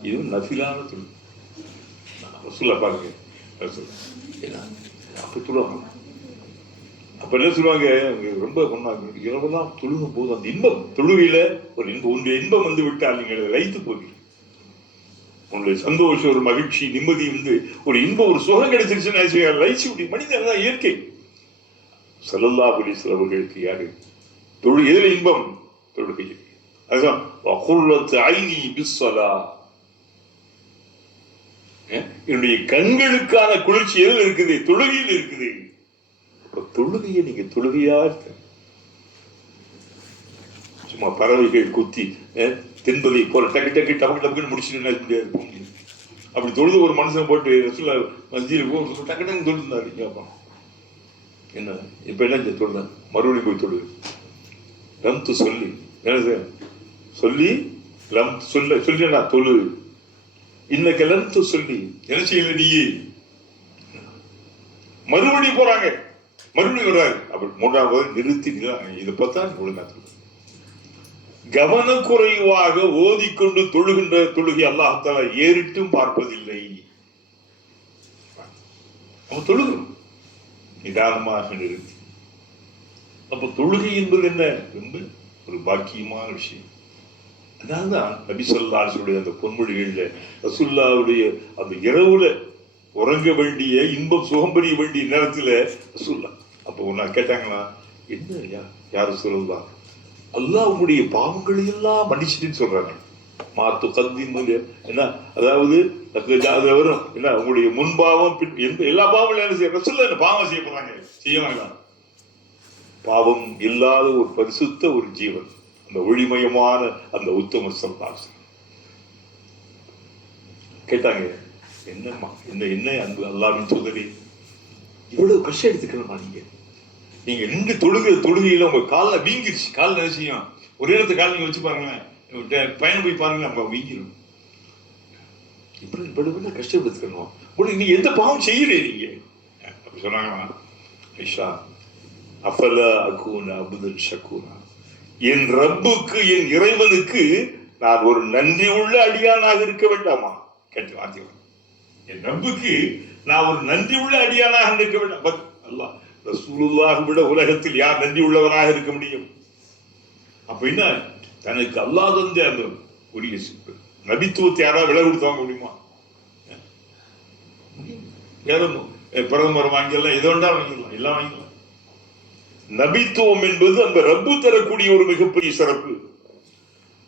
இது நஃபிலான தொழில். பாருங்க அப்ப சொல்லுவாங்க. அப்ப என்ன சொல்லுவாங்க, ரொம்ப இரவெல்லாம் தொழுகும் போது அந்த இன்பம், தொழுகையில ஒரு இன்பம், உங்களுடைய இன்பம் விட்டால் நீங்கள் லைத்து போவீர்கள். உங்களுடைய சந்தோஷம், ஒரு மகிழ்ச்சி, நிம்மதி ஒரு இன்பம், ஒரு சுகம் கிடைச்சிருச்சுன்னு லைச்சு விட்டு மனிதன் தான் இயற்கை. ஸல்லல்லாஹு அலைஹி வஸல்லம் அவர்களுக்கு யாரு எதுல இன்பம்? தொழுகையில். அதுதான் குர்ரத்து ஐனி பிஸ்ஸலாத், என்னுடைய கண்களுக்கான குளிர்ச்சி எதில் இருக்குது? தொழுகையில் இருக்குது. தொழுகையை நீங்க தொழுகையா இருக்க, சும்மா பறவைகள் குத்தி தின்பதை போல டக்கு டக்கு டபக்கு டபக்குன்னு முடிச்சுட்டு அப்படி தொழுது ஒரு மனுஷன் போட்டு ரசூலுல்லாஹ் மஸ்ஜிதுல டக்கு டக்குன்னு தொழுந்தாரு. கேட்பான், என்ன இப்ப என்ன தொழுத? மறுபடியும் போய் தொழுது. லம்து சொல்லி என்ன சொல்லி சொல்லி நான் தொழு. இன்னைக்கு லம்து சொல்லி என்ன செய்யல நீ? மறுபடியும் போறாங்க, மறுபடியும் வர்றாரு. அப்படி 3வது நிறுத்தி இதை பார்த்தா ஒழுங்கா தொழு. கவனக்குறைவாக ஓதிக்கொண்டு தொழுகின்ற தொழுகை அல்லாஹ் தஆலா ஏறிட்டும் பார்ப்பதில்லை. அவன் தொழுகிறோம் நிதானமாக நிறுத்தி. அப்ப தொழுகை என்பது என்ன? ரொம்ப ஒரு பாக்கியமான விஷயம். அதனால்தான் நபி ஸல்லல்லாஹு அலைஹி வஸல்லம் அந்த பொன்மொழிகள்ல ரசூலுல்லாஹ்வுடைய அந்த இரவுல உறங்க வேண்டிய இன்பம் சுகம் பெரிய வேண்டிய நேரத்துல ரசூலுல்லாஹ் அப்ப ஒன்னா கேட்டாங்களா, என்ன யார் ரசூலுல்லாஹ், அல்லாஹ் உங்களுடைய பாவங்களை எல்லாம் மன்னிச்சிட்டுன்னு சொல்றாங்க. மாத்து கந்தி என்ன, அதாவது அது வரும் என்ன, உங்களுடைய முன்பாவம் எல்லா பாவங்களும் என்ன செய்ய ரசூலுல்லாஹ் என்ன பாவம் செய்ய போறாங்க? செய்ய வேண்டாம். பாவம் இல்லாத ஒரு பரிசுத்த ஒரு ஜீவன், அந்த ஒளிமயமான அந்த உத்தம சல்லாஸ் கேட்டாங்க, என்னம்மா என்ன அன்பு அல்லாஹ்வின் தூதரே, இவ்வளவு கஷ்டம் எடுத்துக்கணுமா நீங்க நின்று தொழுகையில உங்க காலில் வீங்கிருச்சு, கால் நினைச்சியும் ஒரு இடத்துல கால் நீங்க வச்சு பாருங்களேன், பயணம் போய் பாருங்க, நம்ம வீங்கிடும். இப்படி கஷ்டப்படுத்திக்கணும், நீங்க எந்த பாவம் செய்யறே நீங்க அப்படி சொன்னாங்களா? ஐஷா அஃபல அகூன அபுதன் ஷக்கூனா, என் ரப்புக்கு என் இறைவனுக்கு நான் ஒரு நன்றி உள்ள அடியானாக இருக்க வேண்டாமா? கேட்டு வார்த்தை, என் ரப்புக்கு நான் ஒரு நன்றி உள்ள அடியானாக இருக்க வேண்டாம். அல்லாஹ் ரசூலுல்லாஹ் விட உலகத்தில் யார் நன்றி உள்ளவராக இருக்க முடியும்? அப்ப என்ன, தனக்கு அல்லாஹ் தந்த அந்த உரிய நபித்துவத்தை யாராவது விலை கொடுத்து வாங்க முடியுமா? பிரதமர் வாங்கிடலாம், எதோ வாங்கிடலாம், எல்லாம் வாங்கிடலாம். நபித்துவம் என்பது அந்த ரப்பு தரக்கூடிய ஒரு மிகப்பெரிய சிறப்பு.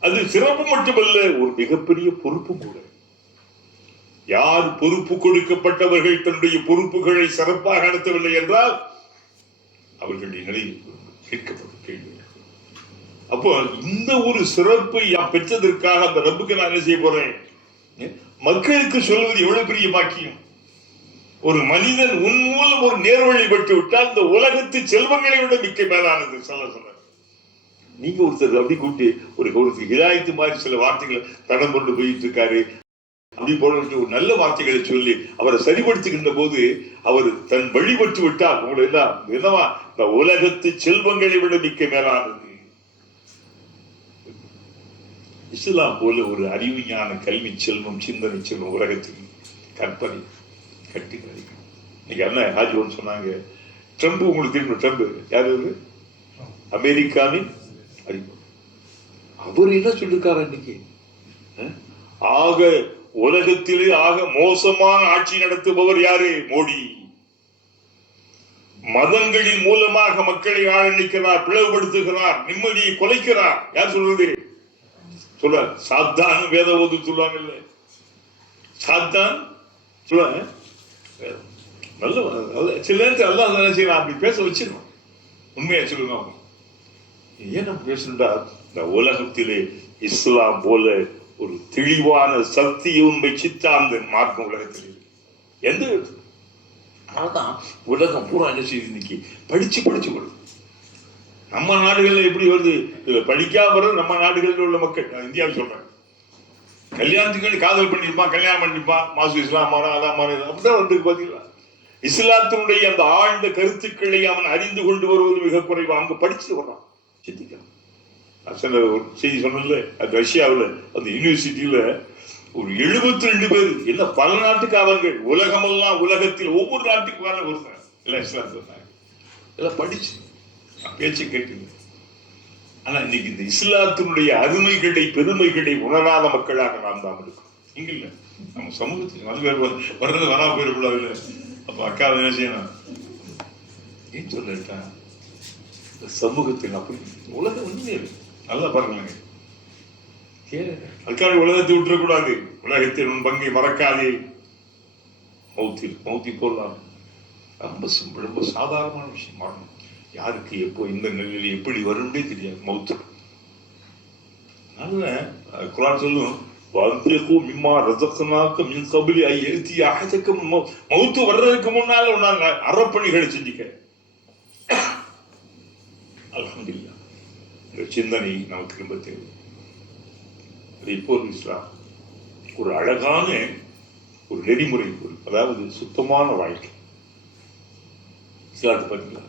அது சிறப்பு மட்டுமல்ல, ஒரு மிகப்பெரிய பொறுப்பும் கூட. யார் பொறுப்பு கொடுக்கப்பட்டவர்கள் தன்னுடைய பொறுப்புகளை சிறப்பாக நடத்தவில்லை என்றால் அவர்களுடைய நிலையில் கேட்கப்படும் கேள்வி. அப்போ இந்த ஒரு சிறப்பை பெற்றதற்காக அந்த ரப்புக்கு நான் என்ன செய்ய போறேன்? மக்களுக்கு சொல்வது எவ்வளவு பெரிய பாக்கியம். ஒரு மனிதன் உன் மூலம் ஒரு நேர்வழி பெற்று விட்டால் இந்த உலகத்து செல்வங்களை விட மிக்க மேலானது சொல்ல. நீங்க ஒருத்தர் அப்படி கூப்பிட்டு ஒரு ஹிதாயத்து மாதிரி சில வார்த்தைகளை தடம் கொண்டு போயிட்டு இருக்காரு, அப்படி போல ஒரு நல்ல வார்த்தைகளை சொல்லி அவரை சரிப்படுத்துகின்ற போது அவர் தன் வழிபட்டு விட்டால் உங்களை எல்லாம் என்னவா இந்த உலகத்து செல்வங்களை விட மிக்க மேலானது. இஸ்லாம் போல ஒரு அறிவுஞான கல்வி செல்வம், சிந்தனை செல்வம் உலகத்தில் கற்பனை கட்டி வரைக்கும். இன்னைக்கு என்ன ஹாஜி சொன்னாங்க, ட்ரம்ப் உங்களுக்கு தெரியும், ட்ரம்ப் யாரு? அமெரிக்காவின் அறிவு. அவர் என்ன சொல்லிருக்காரு இன்னைக்கு? ஆக உலகத்திலே ஆக மோசமான ஆட்சி நடத்துபவர் யாரு? மோடி. மதங்களின் மூலமாக மக்களை ஆள நிற்கிறார், பிளவுபடுத்துகிறார், நிம்மதியை கொலைக்கிறார். யார் சொல்றது? சொல்ல சாத்தான் வேத ஓது சொல்லுவாங்க இல்ல, சாத்தான் சொல்லுவாங்க. நல்ல சில நேரத்தில் எல்லாம் செய்யலாம், அப்படி பேச வச்சிருக்கோம். உண்மையா சொல்லுங்க, ஏன் நம்ம பேசுறா? இந்த உலகத்திலே இஸ்லாம் போல ஒரு தெளிவான சத்திய உண்மை சித்தாந்த மார்க்கம் உலகத்தில் எந்த அதான் உலகம் பூரா என்ன செய்யுது இன்னைக்கு? படிச்சு வருது. நம்ம நாடுகள்ல எப்படி வருது? படிக்காம வர்றது நம்ம நாடுகளில் உள்ள மக்கள். இந்தியாவை சொல்றேன், கல்யாணத்துக்கு காதல் பண்ணிருப்பான், கல்யாணம் பண்ணிருப்பான், மாசு இஸ்லாம் மாறா அதான் மாற, அப்படிதான் வந்து பாத்தீங்களா? இஸ்லாத்தினுடைய அந்த ஆழ்ந்த கருத்துக்களை அவன் அறிந்து கொண்டு வருவது மிக குறைவா. அங்க படிச்சு வர்றான், சிந்திக்கலாம். ஒரு செய்தி சொன்னல, அது ரஷ்யாவில் அந்த யூனிவர்சிட்டியில ஒரு 72 பேர், என்ன பல நாட்டுக்காரர்கள், உலகமெல்லாம் உலகத்தில் ஒவ்வொரு நாட்டுக்கு வர வருவாங்க, எல்லாம் இஸ்லாத்து எல்லாம் படிச்சு பேச்சு கேட்டு. ஆனா இன்னைக்கு இந்த இஸ்லாத்தினுடைய அருமைகளை பெருமைகளை உணராத மக்களாக நாம் தான் இருக்கோம். இங்க இல்ல, நம்ம சமூகத்துக்கு அது பேர் வர்றது வரா போயிடக்கூடாது இல்லை. அப்ப அக்கா என்ன செய்யணும்? ஏன் சொல்லிட்டா இந்த சமூகத்தில் அப்படி உலகம் உண்மையே நல்லா பாருங்க. அதுக்காக உலகத்தை விட்டுறக்கூடாது. உலகத்தில் உன் பங்கை மறக்காதே. மௌத்தி போடலாம். ரொம்ப சிம்பிள், ரொம்ப சாதாரணமான விஷயம். மரணம் யாருக்கு எப்போ இந்த நிலையில் எப்படி வரும்னே தெரியாது. மௌத்து நல்ல குர்ஆன் சொல்லும், மௌத்து வர்றதுக்கு முன்னால அறப்பணிகளை செஞ்சுக்க. அல்ஹம்துலில்லாஹ், இந்த சிந்தனை நமக்கு திரும்ப தேவை. இப்போது இஸ்லாம் ஒரு அழகான ஒரு நெறிமுறை, அதாவது சுத்தமான வாழ்க்கை. இஸ்லாத்தை பார்த்தீங்களா?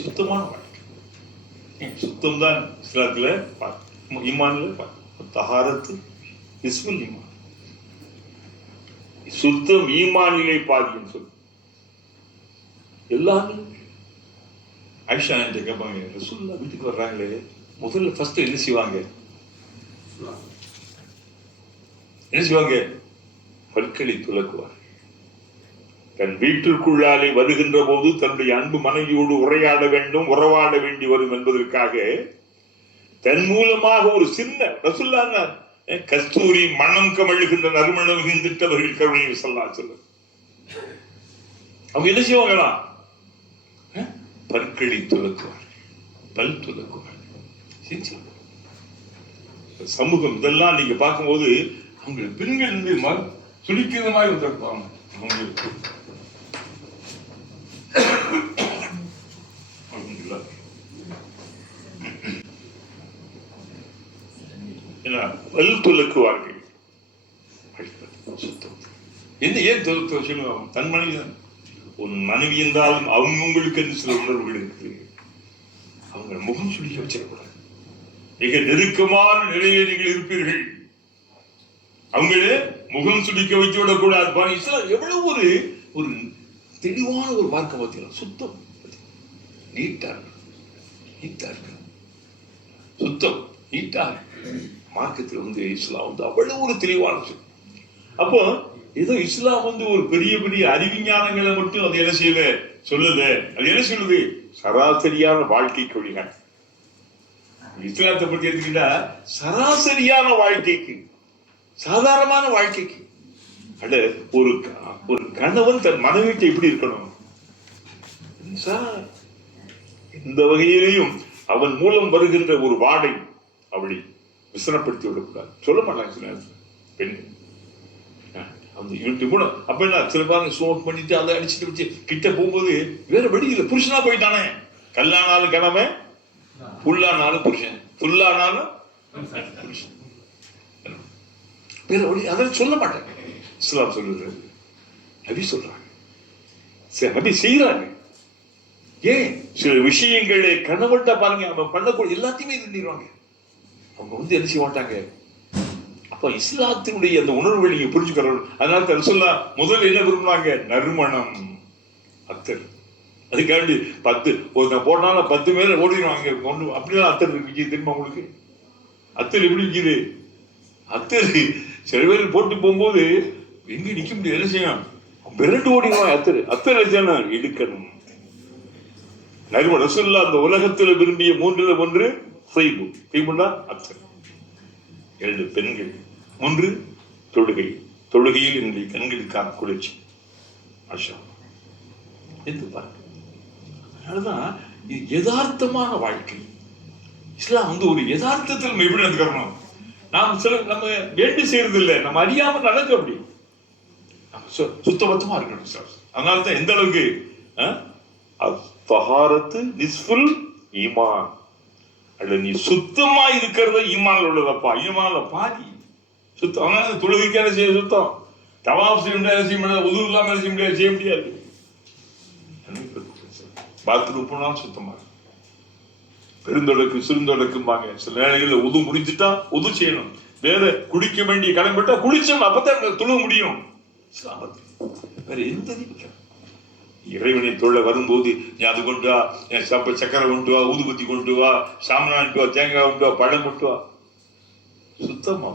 சுத்தமான வாழ்க்கை, சுத்தம் தான் இஸ்லாத்துல ஈமான்ல தஹாரத்து இஸ்முல் ஈமான். சுத்தம் ஈமானிலே பாதின்னு சொல்லு. எல்லாமே ஆயிஷா என்கிட்ட கேட்பாங்க, ரசூலுல்லாஹ் வீட்டுக்கு வர்றாங்களே முதல்ல ஃபர்ஸ்ட் என்ன செய்வாங்க? பற்களை துலக்குவார். தன் வீட்டிற்குள்ளாலே வருகின்ற போது தன்னுடைய அன்பு மனைவியோடு உரையாட வேண்டும், உறவாட வேண்டி வரும் என்பதற்காக தன் மூலமாக ஒரு சின்ன ரசூலுல்லாஹ் கஸ்தூரி மனம் கமழுகின்ற நறுமணம் மிகுந்திட்டவர்கள் கருணை ஸல்லல்லாஹு அலைஹி வஸல்லம். அவங்க என்ன செய்வாங்களா? பற்களை துலக்குவார். பல் துலக்குவார்கள். சமூகம் இதெல்லாம் நீங்க பார்க்கும்போது அவங்க பெண்கள் சுழிக்கிற மாதிரி வந்திருப்பாங்க. பல் துலக்குவார்கள். என்ன ஏன் சொல்லுவாங்க? தன் மனைவி தான். உன் மனைவி என்றாலும் அவங்களுக்கு என்று சில உணர்வுகள் இருக்குது. அவங்க முகம் சுழிக்க வச்சிடக்கூடாது. மிக நெருக்கமான நிலையில நீங்கள் இருப்பீர்கள். அவங்களே முகம் சுடிக்க வைத்து விடக்கூடாது. எவ்வளவு ஒரு தெளிவான ஒரு மார்க்கம் பார்த்தீங்களா? சுத்தம், நீட்டா இருக்கு, சுத்தம் நீட்டா மார்க்கத்தில் இஸ்லாம் அவ்வளவு ஒரு தெளிவான. அப்போ ஏதோ இஸ்லாம் ஒரு பெரிய பெரிய அறிவிஞானங்களை மட்டும் அது என்ன செய்யல சொல்லுது. அது என்ன சொல்லுது? சராசரியான வாழ்க்கைக்கு வழிகாட்டு. இஸ்லாத்தை பற்றி எடுத்துக்கிட்டா சராசரியான வாழ்க்கைக்கு, சாதாரணமான வாழ்க்கைக்கு. ஒரு கணவன் தன் மனைவிக்கு எப்படி இருக்கணும்? இந்த வகையிலையும் அவன் மூலம் வருகின்ற ஒரு வாடை அவளை விசனப்படுத்தி விடக்கூடாது. சொல்ல மாட்டாங்க பெண். அப்ப என்ன சில பேர் ஸ்மோக் பண்ணிட்டு அதை அடிச்சுட்டு வச்சு கிட்ட போகும்போது வேற வழியில புருஷனா போயிட்டானே. கல்லானாலும் கணவன், புல்லானாலும் புருஷன், புல்லானாலும் புருஷன். வேற வழி அதெல்லாம் சொல்ல மாட்டாங்க. இஸ்லாம் சொல்லுறது நபி சொல்றாங்க, நபி செய்யறாங்க. ஏன் சில விஷயங்களை கணவன்ட்ட பாருங்க, அவன் பண்ணக்கூடிய எல்லாத்தையுமே நின்றுவாங்க. அவங்க என்ன செய்ய மாட்டாங்க. அப்ப இஸ்லாத்தினுடைய அந்த உணர்வுகளை நீங்க புரிஞ்சுக்கிறோம். அதனால ரசூலுல்லாஹ் முதல்ல என்ன விரும்புவாங்க? நறுமணம், அத்தர். அதுக்காண்டி 10 போட்டாலும் 10 பேர் ஓடிடுவாங்க. அப்படிலாம் அத்தர் விற்கிது தெரியுமா உங்களுக்கு? அத்தர் எப்படி விற்கிது? அத்தர் சில பேர் போட்டு போகும்போது எங்க நிக்க முடியாது. என்ன செய்யணும்? விரண்டு ஓடிடுவாங்க. அத்தர் எடுக்கணும். நறுமணம். ரசூலுல்லாஹ் அந்த உலகத்தில் விரும்பிய 3ல் 1 செய்பு. செய்புன்னா அத்தர். 2 பெண்கள், 3 தொழுகை. தொழுகையில் என்னுடைய கண்களுக்கான குளிர்ச்சி. அதனாலதான் யதார்த்தமான வாழ்க்கை. இஸ்லாம் ஒரு யதார்த்தத்தில் நம்ம எப்படி நடந்துக்கிறோம்? நம்ம வேண்டி செய்யறது இல்லை, நம்ம அறியாம நடக்க அப்படி சுத்தபத்தமா இருக்கணும். அதனாலதான் எந்த அளவுக்கு தஹாரத்து நிஸ்ஃபுல் ஈமான். அல்ல நீ சுத்தமா இருக்கிறத ஈமான்ல உள்ளதப்பா. ஈமான்ல பாதி சுத்தம். அதனால தொழுகைக்கான செய்ய சுத்தம். தவாப் செய்ய முடியாது, செய்ய முடியாது. உது இல்லாம செய்ய முடியாது. பாத்ரூம் போனாலும் சுத்தமா பெருந்தொடக்கு சிறுந்தொடக்கும்பாங்க. சில நேரங்களில் உது முடிஞ்சுட்டா உது செய்யணும். வேற குடிக்க வேண்டிய கடன்பட்டா குளிச்சோம், அப்பதான் தொழுக முடியும். வேற எந்த இறைவனை தொழ வரும்போது நீ அது கொண்டு வா, சக்கரை கொண்டு வா, ஊதுபத்தி கொண்டு வா, சாமனான் வா, தேங்காய் கொண்டு வா, பழம் கொண்டு வா. சுத்தமா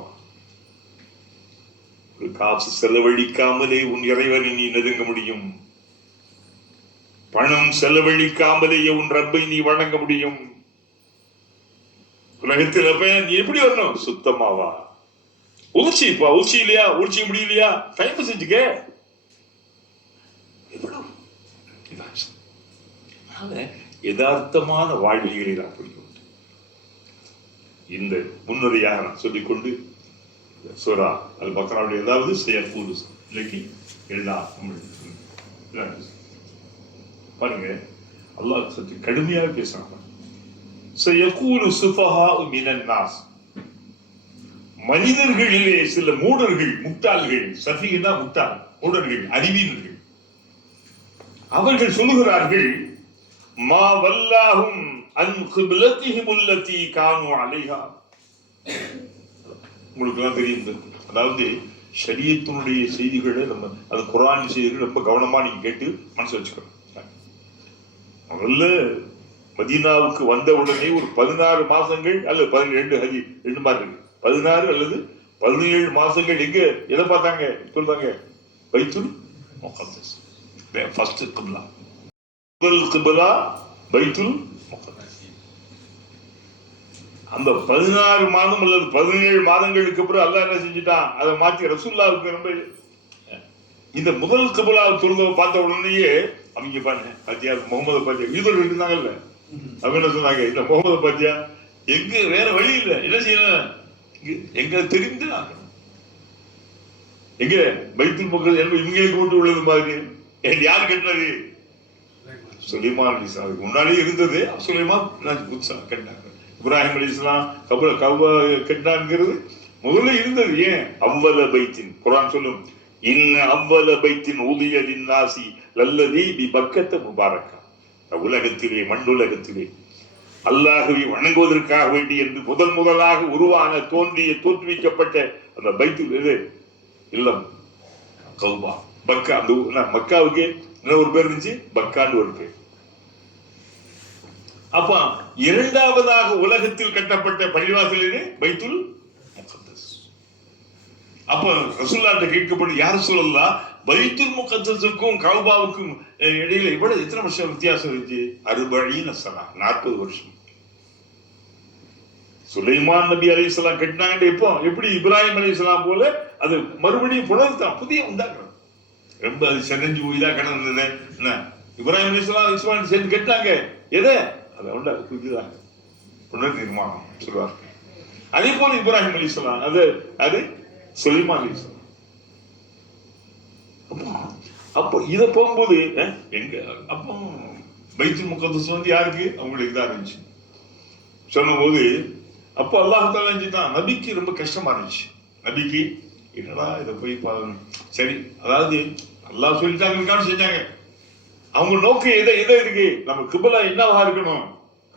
ஒரு காசு செலவழிக்காமலே உன் இறைவனை நீ நெருங்க முடியும். பணம் செலவழிக்காமலேயே உன் ரப்பை நீ வணங்க முடியும். உலகத்தில் நீ எப்படி வரணும்? சுத்தமாவா. உச்சி இல்லையா, உச்சி முடியலையா, டைம் செஞ்சுக்க. யதார்த்தமான வாழ்வியலை நான் புரிந்து இந்த முன்னுரையாக நான் சொல்லிக்கொண்டு சூரா அல் பக்ராவுடைய ஏதாவது செய்யக்கூடு இன்னைக்கு எல்லாம் பாருங்க. அல்லாஹ் சற்று கடுமையாக பேசுறாங்க. மனிதர்களிலே சில மூடர்கள், முட்டாள்கள், சஃபினா முட்டாள், மூடர்கள், அறிவீனர்கள், அவர்கள் சொல்லுகிறார்கள், மா வல்லாஹும் அன் கிப்லத்திஹிம் அல்லதி கானூ அலைஹா. உங்களுக்கு எல்லாம் தெரியும். அதாவது ஷரியத்தினுடைய செய்திகளை நம்ம அது குர்ஆன் செய்திகள் ரொம்ப கவனமா நீங்க கேட்டு மனசு வச்சுக்கணும். முதல்ல மதீனாவுக்கு வந்த உடனே ஒரு 16 மாசங்கள் அல்லது 12 ஹஜி 2 மாதிரி இருக்கு. 16 அல்லது 17 மாசங்கள் எங்க எதை பார்த்தாங்க சொல்றாங்க? பைத்துல் முகத்தஸ். ஃபர்ஸ்ட் கிப்லா, முதல் கிப்லா பைத்துல் முகத்தஸ். அந்த 16 மாதம் அல்லது 17 மாதங்களுக்கு அப்புறம் அல்லாஹ் என்ன செஞ்சுட்டான்? அதை மாற்றி ரசூலுல்லாஹ்வுக்கு ரொம்ப இந்த முதல் கிப்லா தொழுகை பார்த்த உடனேயே அவங்க பாருங்க, முகமது பாத்தியா யூதர்கள் இருந்தாங்கல்ல, அவங்க என்ன சொன்னாங்க, இந்த முகமது பாத்தியா, எங்க வேற வழி இல்லை, என்ன செய்யணும், எங்க தெரிந்து எங்க பைத்துல் முகத்தஸ் இவங்களுக்கு மட்டும் உள்ளது மாதிரி யாரு கட்டினது? சுலைமான் அலைஹிஸ்ஸலாம். அதுக்கு முன்னாடியே இருந்தது. சுலைமான் புதுசா கட்டினாங்க. இப்ராஹிம் அலைஹிஸ்ஸலாம் கௌபா கட்டினாங்கிறது முதல்ல இருந்தது. ஏன் அவ்வல பைத்தின், குர்ஆன் சொல்லும், இன்ன அவ்வல பைத்தின் ஊதிய லின்னாசி லல்லதி பி பக்கத்த முபாரக்கா. உலகத்திலே, மண்ணுலகத்திலே அல்லாஹ்வை வணங்குவதற்காக வேண்டி என்று முதலாக உருவான தோற்றுவிக்கப்பட்ட அந்த பைத்துல் இது இல்லம் கௌபா, பக்கா. அந்த மக்காவுக்கு ஒரு பேர் இருந்துச்சு, பக்கான்னு ஒரு பேர். அப்ப இரண்டாவதாக உலகத்தில் கட்டப்பட்ட பள்ளிவாசல் பைத்துல் முகத்தஸ். அப்ப ரசூலுல்லாஹ்ட்ட கேட்கப்படும், யார் சொல்லலாம், பைத்துல் முகத்தஸுக்கும் கௌபாவுக்கும் இடையில இவ்வளவு எத்தனை வருஷம் வித்தியாசம் இருந்துச்சு? 40 சனா, 40 வருஷம். சுலைமான் நபி அலைஹிஸ்ஸலாம் கட்டினாங்க. எப்போ, எப்படி இப்ராஹிம் அலைஹிஸ்ஸலாம் போல அது மறுபடியும் புனர்தான், புதிய உண்டாக்குறது. ரொம்ப அது செதஞ்சு போய்தான் கிடந்தது. என்ன, இப்ராஹிம் அலைஹிஸ்ஸலாம் இஸ்மாயில் சேர்ந்து கட்டினாங்க. எதை? அதை உண்டா புதிதாக புனர் நிர்மாணம் சொல்வார்கள். அதே போல இப்ராஹிம் அலைஹிஸ்ஸலாம் அது சுலைமான் அலைஹிஸ்ஸலாம். அப்போ இதை போகும்போது எங்க அப்போ பைத்துல் முகத்தஸ் வந்து யாருக்கு? அவங்களுக்கு தான் இருந்துச்சு. சொன்ன போது அப்போ அல்லாஹ் தஆலா செஞ்சுட்டான். நபிக்கு ரொம்ப கஷ்டமா இருந்துச்சு. நபிக்கு என்னடா இதை போய் சரி, அதாவது அல்லாஹ் சொல்லிட்டாங்க செஞ்சாங்க. அவங்க நோக்கம் எதை இருக்கு, நம்ம கிப்லா என்னவா இருக்கணும்?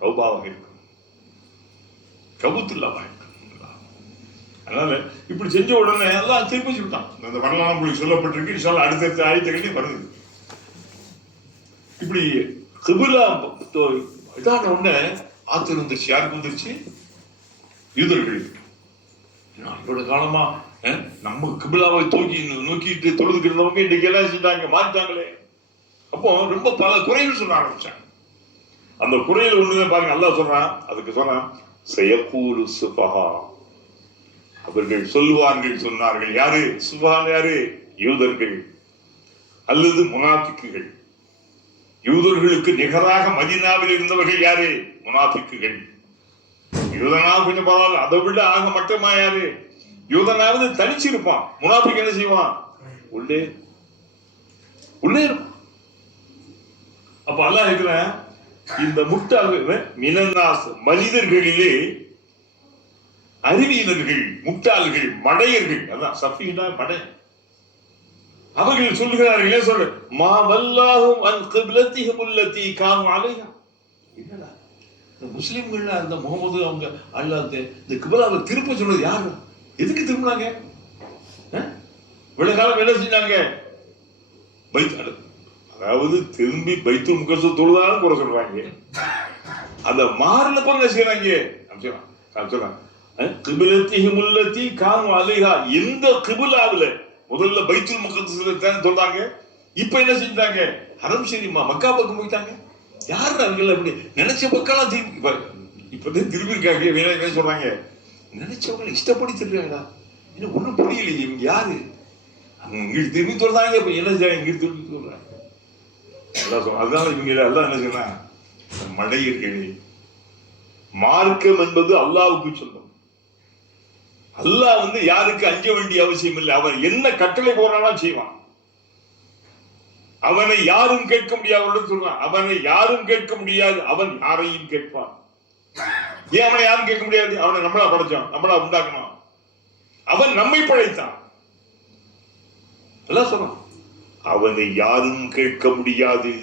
கௌபாவாக இருக்கணும், கபூத்துல்லாஹ் இருக்கணும். அதனால இப்படி செஞ்ச உடனே எல்லாம் திருப்பி சொல்லிட்டான். அந்த வரலாறு உங்களுக்கு சொல்லப்பட்டிருக்கு. இன்ஷால்லா அடுத்தடுத்த ஆயத்துகளே வருது. இப்படி கிப்லா இதான உடனே ஆத்திரம் வந்துருச்சு. யாருக்கு வந்துருச்சு? யூதர்கள். இவ்வளவு காலமா நம்ம கிப்லாவை நோக்கிட்டு தொழுதுக்கு இருந்தவங்க இன்னைக்கு எல்லாம் செஞ்சாங்க, மாறிட்டாங்களே. அப்போ ரொம்ப பல குறைகள் சொல்ல ஆரம்பிச்சாங்க. அந்த குறையில ஒண்ணுதான் பாருங்க, அல்லாஹ் சொல்றான். அதுக்கு சொன்னான், சயகூலு சுஃபஹா, அவர்கள் சொல்லுவார்கள், சொன்னார்கள். யாரு சுஃபஹா? யாரு? யூதர்கள் அல்லது முனாஃபிக்குகள். யூதர்களுக்கு நிகராக மதீனாவில் இருந்தவர்கள் யாரு? முனாஃபிக்குகள். யூதனாவது கொஞ்சம் பரவாயில்ல, அதை விட ஆக மட்டமா யாரு? யூதனாவது தனிச்சிருப்பான், முனாஃபிக் என்ன செய்வான்? உள்ளே இருப்பான். அப்ப அல்லாஹ் இருக்கிற இந்த முட்டாள்கள் மினன்னாஸ், மனிதர்களிலே அறிவியலர்கள், முட்டாள்கள், மடையர்கள். அதான் சஃபீனா மடை. அவர்கள் சொல்லுகிறார்களே, சொல்ற மா வல்லாஹும் அன் கிப்லத்திஹிம் அல்லதி கானு அலைஹா. என்னடா முஸ்லிம்கள் அந்த முகமது அவங்க அல்லாஹ் இந்த கிப்லாவை திருப்ப சொன்னது யாரு? எதுக்கு திரும்பினாங்க? இவ்வளவு காலம் என்ன செஞ்சாங்க? அதாவது திரும்பி பைத்துல் முகத்தஸ் தொழுதாலும் குறை சொல்றாங்க. அந்த மாறின பிறகு என்ன செய்யறாங்க? கிப்லத்திஹிம் அல்லதி கானு அலைஹா. எந்த கிப்லாவுல முதல்ல பைத்துல் முகத்தஸ்ல தான் சொல்றாங்க. இப்ப என்ன செஞ்சாங்க? ஹரம் ஷரீஃப் மக்கா பக்கம் போயிட்டாங்க. யாரு அவர்கள்? அப்படி நினைச்ச மக்களா திரும்பி இப்பதான் திரும்பி இருக்காங்க. வேற சொல்றாங்க, நினைச்சவங்களை இஷ்டப்படி திருறாங்களா? இன்னும் ஒண்ணும் புரியலையே, இவங்க யாரு? இங்கிட்டு திரும்பி சொல்றாங்க. இப்ப என்ன செய்ய இங்கிட்டு திரும்பி சொல்றாங்க. அதனால இவங்க எல்லாம் என்ன சொன்னா, மடையர்கள். மார்க்கம் என்பது அல்லாஹ்வுக்கு சொந்தம். அல்லாஹ் யாருக்கு அஞ்ச வேண்டிய அவசியம் இல்லை. அவன் என்ன கட்டளை போறாலும் செய்வான். அவனை யாரும் கேட்க முடியாது சொல்றான். அவனை யாரும் கேட்க முடியாது, அவன் யாரையும் கேட்பான். ஏன் அவனை யாரும் கேட்க முடியாது? அவனை நம்மளா படைச்சான், நம்மளா உண்டாக்கணும். அவன் நம்மை படைத்தான். எல்லாம் சொல்றான், அவனை யாரும் கேட்க முடியாது,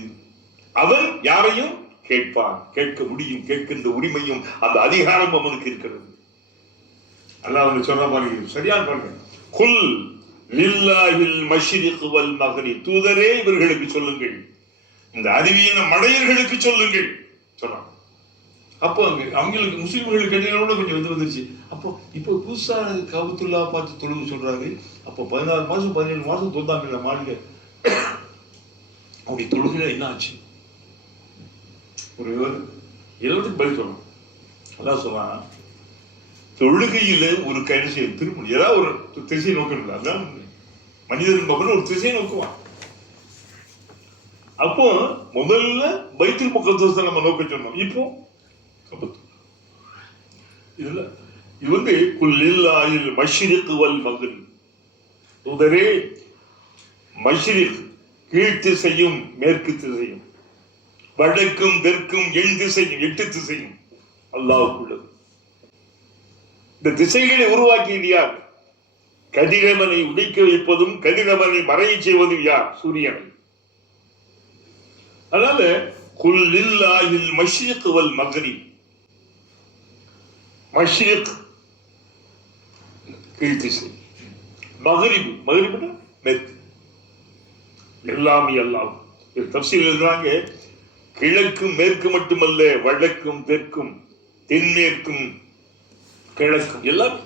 அவன் யாரையும் கேட்பான். கேட்க முடியும், கேட்கின்ற உரிமையும் அந்த அதிகாரம் அவனுக்கு இருக்கிறது. அல்லாஹ் அவனுக்கு சொல்ற மாதிரி சரியான பாருங்க. குல் லில்லாஹில் மஷ்ரிக் வல் மக்ரிப். தூதரே இவர்களுக்கு சொல்லுங்கள், இந்த அறிவியல் மடையர்களுக்கு சொல்லுங்கள் சொல்றான். அப்போ அவங்களுக்கு முஸ்லிம்களுக்கு இடையில கொஞ்சம் வந்துருச்சு. அப்போ இப்போ புதுசா கபத்துல்லா பார்த்து தொழுவு சொல்றாரு. அப்போ 16 மாசம் 17 மாசம் தொழுதாங்க மாளிகை. அப்படி தொழுகையில என்ன ஆச்சு? ஒரு எல்லாத்துக்கும் பதில் சொல்லணும். அதான் சொல்றான், தொழுகையில ஒரு கணிசை திரும்ப ஏதாவது ஒரு திசை நோக்கணும். அதான் மனிதன் பக்கம் ஒரு திசை நோக்குவான். அப்போ முதல்ல பைத்துல் முகத்தஸை நம்ம நோக்க சொன்னோம். இப்போ இதுல இது வந்து குல்லில்லாஹில் மஷ்ரிக் வல் மக்ரிப். தூதரே, மஷ்ரிக் கீழ் திசையும் மேற்கு திசையும், வடக்கும் தெற்கும் 8 திசையும் அல்லாஹ்வுக்குள்ளது. இந்த திசைகளை உருவாக்கியது யார்? கதிரவனை உடைக்க வைப்பதும் கதிரவனை மறைய செய்வதும் யார்? சூரியனை. அதனால குல்லில்லாஹில் மஷ்ரிக் வல் மக்ரிப். மஷ்ரிக் கீழ் திசை, மக்ரிப் மேற்கு. எல்லாமே எல்லாம் தஃசீர் எழுதுறாங்க. கிழக்கும் மேற்கு மட்டுமல்ல, வடக்கும் தெற்கும் தென்மேற்கும் கிழக்கும் எல்லாம்.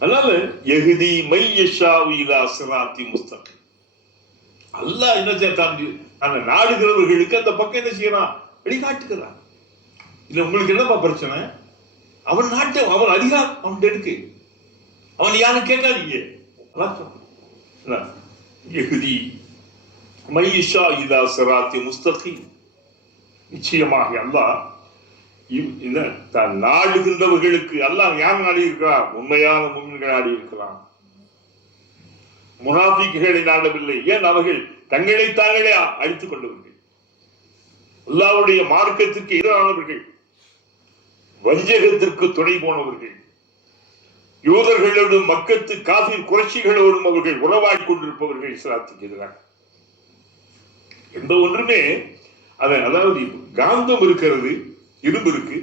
அதனால யஹ்தி மை யஷாஉ இலா சிராத்தி முஸ்தகீம். அல்லாஹ் என்ன செய்யறான்? அந்த நாடுகிறவர்களுக்கு அந்த பக்கம் என்ன செய்யறான்? வழிகாட்டுகிறான். இல்ல உங்களுக்கு என்னப்பா பிரச்சனை? அவன் நாட்டு, அவன் அதிகாரம் அவன் இருக்கு. அவன் யாரும் கேட்காதீங்க. நிச்சயமாக அல்லாஹ் தான் நாடுகின்றவர்களுக்கு, அல்லாஹ் யார் நாடி இருக்கிறார்? உண்மையான முஃமின்கள் நாடி இருக்கிறான். முனாஃபிக்குகளை நாடவில்லை. ஏன்? அவர்கள் தங்களை தாங்களே அழித்துக் கொண்டவர்கள், அல்லாஹ்வுடைய மார்க்கத்திற்கு எதிரானவர்கள், வஞ்சகத்திற்கு துணை போனவர்கள், யூதர்களோடும் மக்கத்து காஃபிர் குறைச்சிகளோடும் அவர்கள் உறவாடி கொண்டிருப்பவர்கள். இஸ்லாத்துக்கு எதிராக எந்த ஒன்றுமே அதாவது காந்தம் இருக்கிறது, இரும்பு இருக்கு,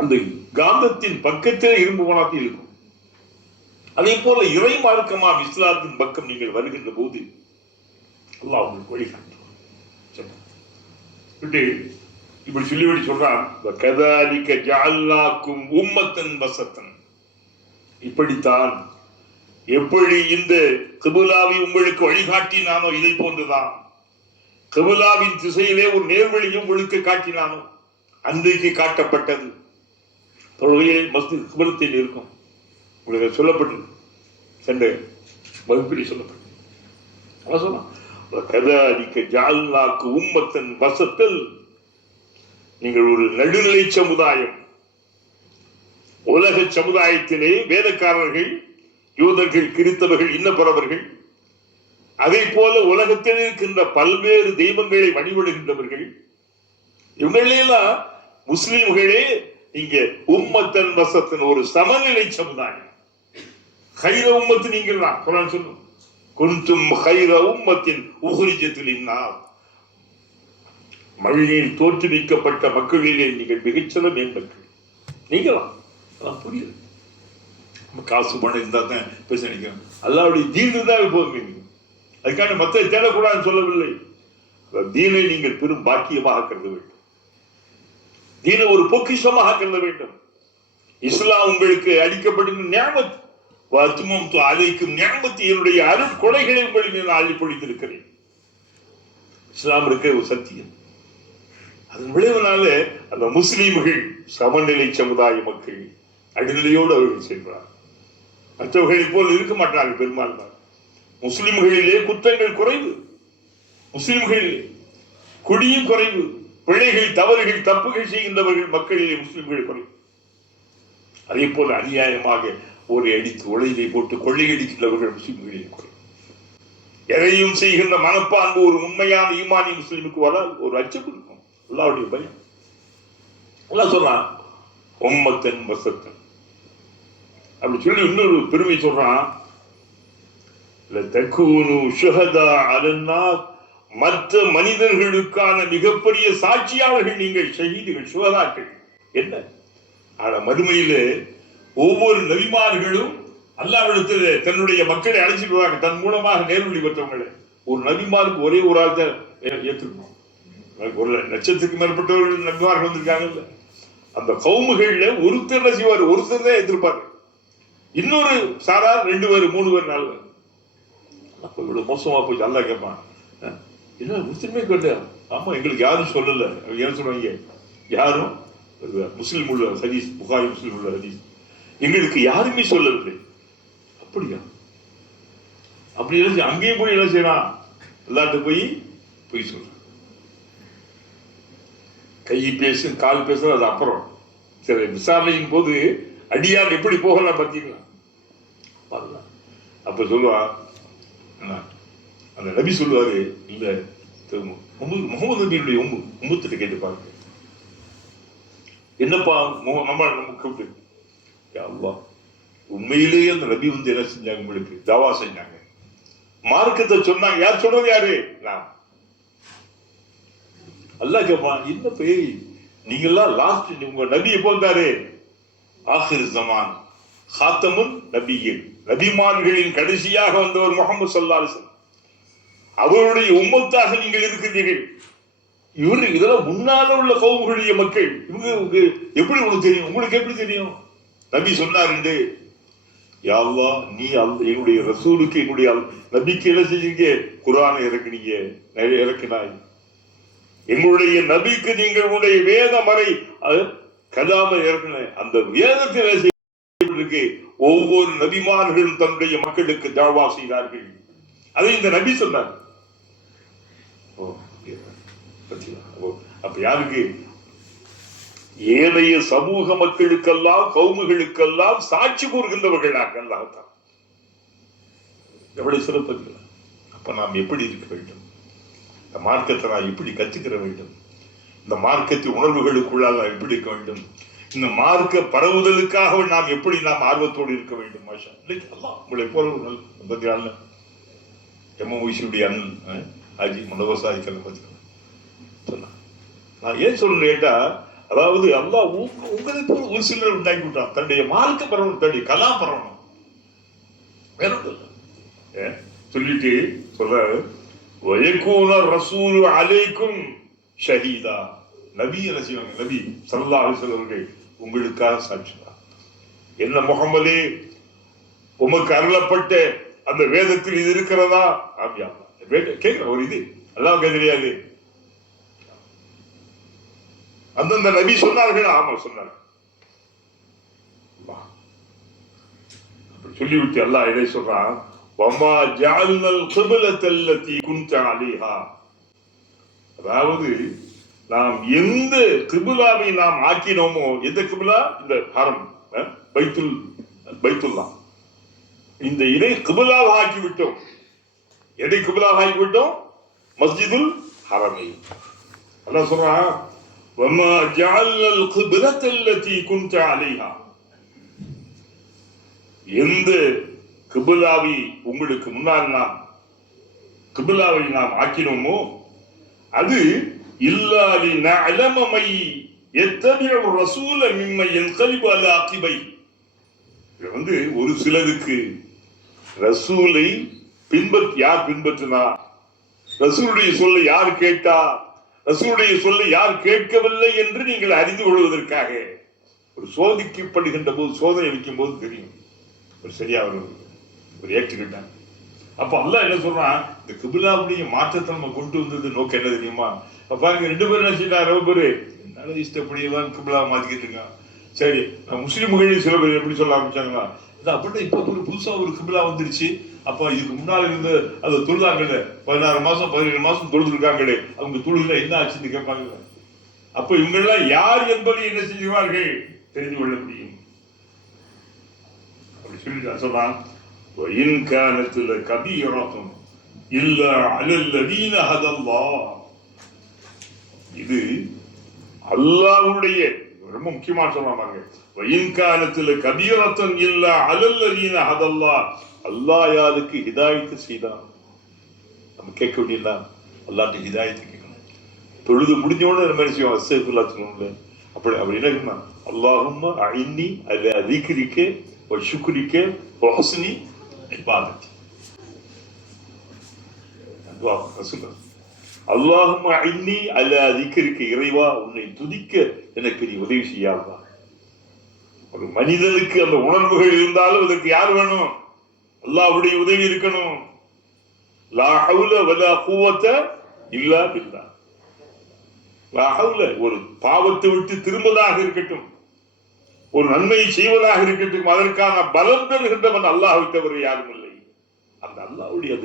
அந்த காந்தத்தின் பக்கத்தில் இரும்பு போனாத்தில் இருக்கும். அதே போல இறை மார்க்கமா இஸ்லாத்தின் பக்கம் நீங்கள் வருகின்ற போது அல்லாஹ் உங்களுக்கு வழிகாட்டுவான். இப்படி சொல்லிவிட்டு சொல்றான், கதாலிக ஜஅல்னாக்கும் உம்மத்தன் வஸத்தன். இப்படித்தான், எப்படி இந்த கிபிலாவை உங்களுக்கு வழிகாட்டினானோ இதை போன்றுதான் கிபிலாவின் திசையிலே ஒரு நேர்வழியும் உங்களுக்கு காட்டினானோ அன்றைக்கு காட்டப்பட்டது. தொழுகையை மஸ்ஜித் கிபிலத்தில் இருக்கும். உங்களுக்கு சொல்லப்பட்டது, சென்ற வகுப்பில் சொல்லப்பட்டது. என்ன சொன்னான்? கதாலிக ஜஅல்னாக்கும் உம்மத்தன் வஸத்தன். நீங்கள் ஒரு நடுநிலை சமுதாயம். உலக சமுதாயத்திலே வேதக்காரர்கள், யூதர்கள், கிறிஸ்தவர்கள், இன்னபரவர்கள், அதே போல உலகத்தில் இருக்கின்ற பல்வேறு தெய்வங்களை வழிபடுகின்றவர்கள், இவங்களெல்லாம் முஸ்லிம்களே இங்க உம்மத்தன் வஸத்தன், ஒரு சமநிலை சமுதாயம். கைர உம்மத்து நீங்கள் தான் குர்ஆன் சொல்லும், குன்தும் கைர உம்மத்தின் உஹ்ரிஜத் லின்னாஸ். மழையில் தோற்றுவிக்கப்பட்ட மக்களிலே நீங்கள் மிகச்சில மேம்பர்கள். நீங்களாம் புரியுது. காசு பணம் இருந்தா தான் பேச நினைக்கிறோம். அல்லாஹ்வுடைய தீன் தான் போதும். அதுக்கான மற்ற தேடக்கூடாதுன்னு சொல்லவில்லை. தீனை நீங்கள் பெரும் பாக்கியமாக கருத வேண்டும். தீனை ஒரு பொக்கிஷமாக கருத வேண்டும். இஸ்லாம் உங்களுக்கு அளிக்கப்படுகிற நியாமத், வஅத்மம்து அலைக்கும் நியாமத்தி, என்னுடைய அருள் கொடைகளை உங்களுக்கு நான் அள்ளி பொழித்திருக்கிறேன். இஸ்லாம் இருக்க ஒரு சத்தியம். அதன் விளைவுனால அந்த முஸ்லீம்கள் சமநிலை சமுதாய மக்கள் நடுநிலையோடு அவர்கள் சென்றார். மற்றவர்களை போல் இருக்க மாட்டார்கள் பெரும்பாலும். முஸ்லிம்களிலே குற்றங்கள் குறைவு, முஸ்லிம்களிலே குடியும் குறைவு, பிழைகள், தவறுகள், தப்புகள் செய்கின்றவர்கள் மக்களிலே முஸ்லிம்கள் குறைவு. அதே போல அநியாயமாக ஒரு அடித்து உழைவை போட்டு கொள்ளையடிக்கின்றவர்கள் முஸ்லிம்களிலே குறைவு. எதையும் செய்கின்ற மனப்பான்பு ஒரு உண்மையான ஈமானி முஸ்லிமுக்கு வராது. ஒரு அச்சம் இருக்கும், அல்லாஹ்வுடைய பயம். அல்லாஹ் சொல்றான் உம்மத்தன் வஸத்தன் அப்படி சொல்லி இன்னொரு பெருமை சொல்றான், லதகூனு ஷுஹதா அலன்னாஸ், மற்ற மனிதர்களுக்கான மிகப்பெரிய சாட்சியாளர்கள் நீங்கள், ஷஹீதுகள், சுஹதாக்கள். என்ன ஆனா மறுமையிலே ஒவ்வொரு நபிமார்களும் அல்லாஹ்விடத்தில் தன்னுடைய மக்களை அழைச்சிடுவாங்க, தன் மூலமாக நேர்வழி பெற்றவங்களை. ஒரு நபிமாருக்கு ஒரே ஒரு ஆள் தான் ஏற்றுக்கணும். ஒரு லட்சத்துக்கு மேற்பட்டவர்கள் நபிமார்கள் வந்திருக்காங்கல்ல, அந்த கவுமுகள்ல ஒருத்தர் செய்வார், ஒருத்தர் தான் எதிர்ப்பாரு. இன்னொரு சாரா 2 பேர் 3 பேர் 4 பேர். அப்ப இவ்வளவு மோசமா போய் அல்லாஹ் கேட்பான், என்ன முஸ்லிமே கேட்ட? ஆமா, எங்களுக்கு யாரும் சொல்லல. என்ன சொல்லுவாங்க? யாரும் முஸ்லிம் உள்ள ஹதீஸ், புகாரி முஸ்லிம் உள்ள ஹதீஸ், எங்களுக்கு யாருமே சொல்லவில்லை. அப்படியா? அப்படி என்ன அங்கேயும் போய் என்ன செய்யறான், எல்லார்ட்ட போய் சொல்றான். கை பேசு கால் பேசுறது அது அப்புறம். சரி, விசாரணையின் போது அடியார் எப்படி போகலாம் பார்த்தீங்களா? அப்ப சொல்லுவான் அந்த நபி சொல்லுவாரு, இல்ல முகமது நபியுடைய உம்மத்திட்ட கேட்டு பாருங்க, என்னப்பா நம்ம கூப்பிட்டு அல்லாஹ் உண்மையிலேயே அந்த நபி வந்து என்ன செஞ்சாங்க, உங்களுக்கு தவா செஞ்சாங்க, மார்க்கத்தை சொன்னாங்க. யார் சொல்றது? யாரு? நான். அல்லாஹ் கேட்பான், என்ன பேய் நீங்கெல்லாம் லாஸ்ட் உங்க நபி எப்போ வந்தாரு? ஆஹிர் ஜமான் ஹாத்தமுன் நபியின், நபிமான்களின் கடைசியாக வந்தவர் முஹம்மது ஸல்லல்லாஹு அலைஹி வஸல்லம், அவருடைய உம்மத்தாக நீங்கள் இருக்கிறீர்கள். இவரு இதெல்லாம் முன்னால உள்ள கௌமுடைய மக்கள், இவங்க எப்படி உனக்கு தெரியும்? உங்களுக்கு எப்படி தெரியும்? நபி சொன்னார், யா அல்லாஹ் நீ என்னுடைய ரசூலுக்கு என்னுடைய நபிக்கு என்ன செஞ்சீங்க? குர்ஆனை இறக்கினாய். எங்களுடைய நபிக்கு நீங்கள் உங்களுடைய வேத மறை கலாமை இறக்கின அந்த வேதத்தில் ஒவ்வொரு நபிமார்களும் தன்னுடைய மக்களுக்கு தாவா செய்தார்கள். அதை இந்த நபி சொன்னார். அப்ப யாருக்கு? ஏனைய சமூக மக்களுக்கெல்லாம் கௌமுகளுக்கெல்லாம் சாட்சி கூறுகின்றவர்களாக அல்லாஹ்தான். எவ்வளவு சிறப்பு! அப்ப நாம் எப்படி இருக்க வேண்டும்? இந்த மார்க்கத்தை நான் எப்படி கற்றுக்கிற வேண்டும்? இந்த மார்க்கத்தை உணர்வுகளுக்குள்ளால் நாம் எப்படி இருக்க வேண்டும்? இந்த மார்க்க பரவுதலுக்காக நாம் எப்படி ஆர்வத்தோடு இருக்க வேண்டும்? மாஷா அல்லாஹ் உங்களை போல ஒரு எம்ஓசியுடைய அண்ணன் ஆஜி மண்டபசாரி சொன்னா, நான் ஏன் சொல்றேன் கேட்டா, அதாவது அல்லாஹ் உங்களை போல ஒரு சிலர் உண்டாக்கி விட்டான், தன்னுடைய மார்க்க பரவணும், தன்னுடைய கலா பரவணும். வேற சொல்லிட்டு சொல்றாரு, வயக்கூன ரசூலு அலைக்கும் ஷஹீதா, நபி என்ன செய்வாங்க? நபி ஸல்லல்லாஹு அலைஹி வஸல்லம் உங்களுக்காக சாட்சிதான். என்ன முஹம்மதே, உமக்கு அருளப்பட்ட அந்த வேதத்தில் இது இருக்கிறதா? ஆமியா கேட்கிற ஒரு இது அல்லாஹ்வுக்கு தெரியாது. அந்தந்த நபி சொன்னார்கள். ஆமா சொன்னார்கள். சொல்லிவிட்டு அல்லாஹ் இதை சொல்றான், வமா ஜஅல்னல் கிப்லத்தல்லதி குன்த அலைஹா, அதாவது நாம் எந்த கிபிலாவை நாம் ஆக்கினோமோ, எந்த கிபிலா? இந்த ஹரம் பைத்துல்லா, இந்த இதை கிபிலாவை ஆக்கிவிட்டோம். எதை கிபிலாவை ஆக்கிவிட்டோம்? மஸ்ஜிதுல் ஹரமை. அல்லாஹ் சொல்றான், வமா ஜஅல்னல் கிப்லத்தல்லதி குன்த அலைஹா, எந்த கிபிலாவை உங்களுக்கு முன்னால் நாம் கிபிலாவை நாம் ஆக்கினோமோ அது இல்லாலி நஅலம மை யத்தபிஉ ரசூல மிம்மன் யன்கலிபு அலா அகிபை. இது ஒரு சிலருக்கு ரசூலை யார் பின்பற்றினா, ரசூலுடைய சொல்லை யார் கேட்டா, ரசூலுடைய சொல்லை யார் கேட்கவில்லை என்று நீங்கள் அறிந்து கொள்வதற்காக ஒரு சோதிக்கப்படுகின்ற போது, சோதனை வைக்கும் போது தெரியும் ஒரு சரியா ஒரு ஏற்றுக்கிட்டாங்க. அப்ப அல்லாஹ் என்ன சொல்றான், இந்த கிபிலாவுடைய மாற்றத்தை நம்ம கொண்டு வந்தது நோக்கம் என்ன தெரியுமா? பாருங்க, 2 பேரும் என்ன செய்யறாங்க, பேரு நல்ல இஷ்டப்படியெல்லாம் கிபிலா மாத்திக்கிட்டு இருக்காங்க. சரி, முஸ்லிம்களில் சில பேர் எப்படி சொல்ல ஆரம்பிச்சாங்களா, அப்படின்னா இப்ப ஒரு புதுசா ஒரு கிபிலா வந்துருச்சு, அப்ப இதுக்கு முன்னால இருந்து அதை தொழுதாங்கல்ல, 16 மாசம் 17 மாசம் தொழுதுருக்காங்களே, அவங்க தொழுதுல என்ன ஆச்சுன்னு கேட்பாங்க. அப்ப இவங்க எல்லாம் யார் என்பதை என்ன செஞ்சுவார்கள் தெரிந்து கொள்ள முடியும். அப்படி சொல்லி சொல்றான், وَإِنْ كَانَتْ لَكَبِيرَةٌ إِلَّا عَلَى الَّذِينَ هَدَى اللَّهُ. இது அல்லாஹ்வுடைய ரொம்ப முக்கியமான சொல்றாங்க. وَإِنْ كَانَتْ لَكَبِيرَةٌ إِلَّا عَلَى الَّذِينَ هَدَى اللَّهُ. அல்லாஹ் யாருக்கு ஹிதாயத் செய்தான்? நம்ம கேட்க வேண்டியதா, அல்லாஹ்ட்ட ஹிதாயத் கேட்கணும். தொழுது முடிஞ்சோட நம்ம என்ன செய்வோம்? அஸ்தக்ஃபிருல்லாஹ் சொல்லணும்ல. அப்படி என்ன, அல்லாஹும்ம அஇன்னி அலா ذிக்ரிக வ ஷுக்ரிக வ ஹுஸ்னி இபாதத்தி. துஆ ரசூலுல்லாஹ், அல்லாஹும்ம அஇன்னி அலா ذிக்ரிக, இறைவா உன்னை துதிக்க எனக்கு நீ உதவி செய்ய அல்லாஹ். ஒரு மனிதனுக்கு அந்த உணர்வுகள் இருந்தாலும் அதற்கு யார் வேணும்? அல்லாஹ்வுடைய உதவி இருக்கணும். லா ஹவுல வலா குவத இல்லா பில்லாஹ். லா ஹவுல, ஒரு பாவத்தை விட்டு திரும்பதாக இருக்கட்டும், ஒரு நன்மையை செய்வதாக இருக்கட்டும், அதற்கான பலம் பெறுகின்றவன் அல்லாஹ்வை தவிர யாரும் இல்லை. அந்த அல்லாஹ்வுடைய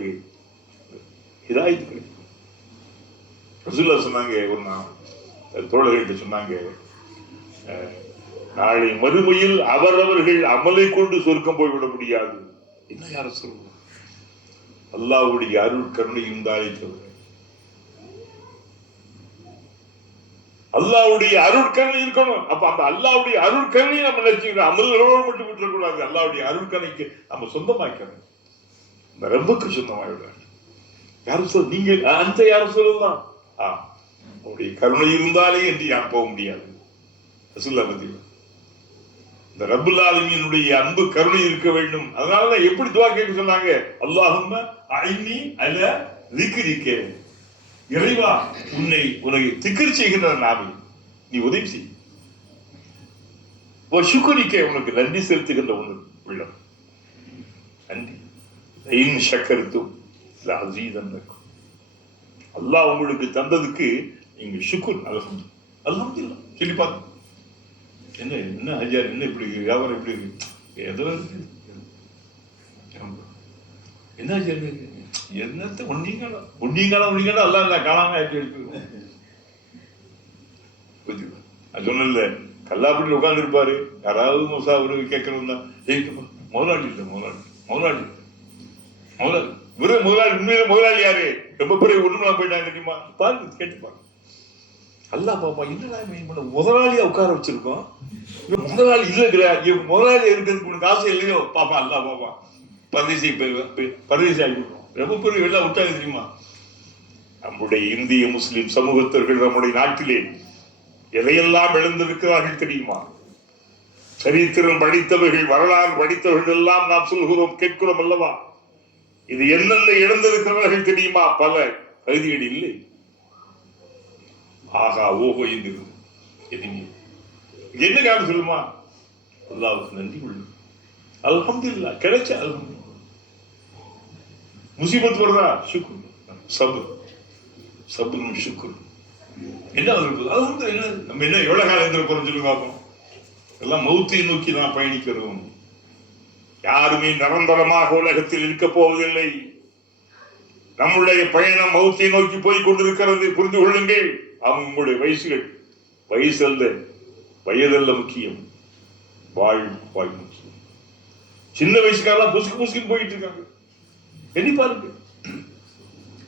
ஹிதாயத் கிடைக்கும். ரசூலுல்லாஹ் சொன்னாங்க, ஒரு நாள் தோழர்கிட்ட சொன்னாங்க, நாளை மறுமையில் அவரவர்கள் அமலை கொண்டு சொர்க்கம் போய்விட முடியாது. என்ன யார சொல்லுவோம்? அல்லாஹ்வுடைய அருள் கருணை இருந்தாலே தவிர, அல்லாஹ்வுடைய அருள் கருணை இருக்கணும். அப்ப அந்த அல்லாஹ்வுடைய அருள் கருணையை நம்ம நினைச்சுக்கிறோம், அமல்களோடு மட்டும் விட்டுறக்கூடாது. அல்லாஹ்வுடைய அருள் கருணைக்கு நம்ம சொந்தமாக்கணும், இந்த ரப்புக்கு சொந்தமாகிவிட. யாரும் சொல், நீங்க அந்த யாரும் சொல்லலாம், அவருடைய கருணை இருந்தாலே என்று யார் போக முடியாது. ரசூலுல்லாஹ் பத்தி இந்த ரப்புல் ஆலமீனுடைய அன்பு கருணை இருக்க வேண்டும். அதனாலதான் எப்படி துஆ கேட்க சொன்னாங்க? அல்லாஹும்ம அஇன்னி அலா ذிக்ரிக, இறைவா உனக்கு திக்ர் செய்கின்ற நாமே நீ உதவி செய். வஷுக்ரிக, உனக்கு நன்றி செலுத்துகின்ற உள்ளம். நன்றி. இன் ஷக்கர்தும் லஅஸீதன்னக்கும், அல்லாஹ் உங்களுக்கு தந்ததுக்கு நீங்க ஷுக்ர் அல்ஹம்துலில்லாஹ் சொல்லி பாருங்க. என்ன என்ன ஹஜ்ஜார், என்ன இப்படி வியாபாரம் எப்படி இருக்கு? ஏதோ இருக்கு. என்ன ஹஜ்ஜார் இருக்கு? என்னத்தை ஒன்னிங்காலம் எல்லாம் காணாம ஆயிட்டு இருக்கு. நான் சொன்னல, கல்லாப்பட்டியில் உட்கார்ந்து இருப்பாரு, யாராவது மோசா ஒரு கேட்கணும் தான், முதலாளி இல்லை, முதலாளி உண்மையில முதலாளி யாரு? ரொம்ப பெரிய ஒண்ணுலாம் போயிட்டாங்க தெரியுமா? பாருங்க, கேட்டு பாருங்க. அல்லா பாப்பா, என்னடா முதலாளியா உட்கார வச்சிருக்கோம், முதலாளி இல்ல, முதலாளி இருக்கிறதுக்கு உனக்கு ஆசை இல்லையோ? பாப்பா அல்லா பாப்பா பரதேசி ஆகிவிடும். ரொம்ப பெரிய எல்லாம் விட்டாங்க தெரியுமா? நம்முடைய இந்திய முஸ்லிம் சமூகத்தர்கள் நம்முடைய நாட்டிலே எதையெல்லாம் இழந்திருக்கிறார்கள் தெரியுமா? சரித்திரம் படித்தவர்கள், வரலாறு படித்தவர்கள் எல்லாம் நாம் சொல்கிறோம், கேட்கிறோம் அல்லவா? இது என்னென்ன இழந்திருக்கிறார்கள் தெரியுமா? பல பகுதிகள் இல்லை. ஆகா ஓஹோ என்கிறது என்ன காரணம் சொல்லுமா? அல்லாஹ்வுக்கு நன்றி கொள்ளும். அல்ஹம்துலில்லாஹ் கிடைச்ச அல்ஹம்துலில்லாஹ். முசீபத் வருதா? ஷுக்ர், சப்ர், சப்ரும் ஷுக்ர். என்ன அல்ஹம்துலில்லாஹ். நம்ம என்ன எவ்வளவு காலம் இருந்திருப்போம் சொல்லி பார்ப்போம். எல்லாம் மௌத்தை நோக்கி தான் பயணிக்கிறோம். யாருமே நிரந்தரமாக உலகத்தில் இருக்க போவதில்லை. நம்முடைய பயணம் மௌத்தை நோக்கி போய் கொண்டிருக்கிறது. புரிந்து கொள்ளுங்கள். அவங்களுடைய வயசல்ல, வயதல்ல முக்கியம், வாழ் முக்கியம். சின்ன வயசுக்காரெல்லாம் புசுக்கு போயிட்டு இருக்காங்க. எண்ணி பாருங்க.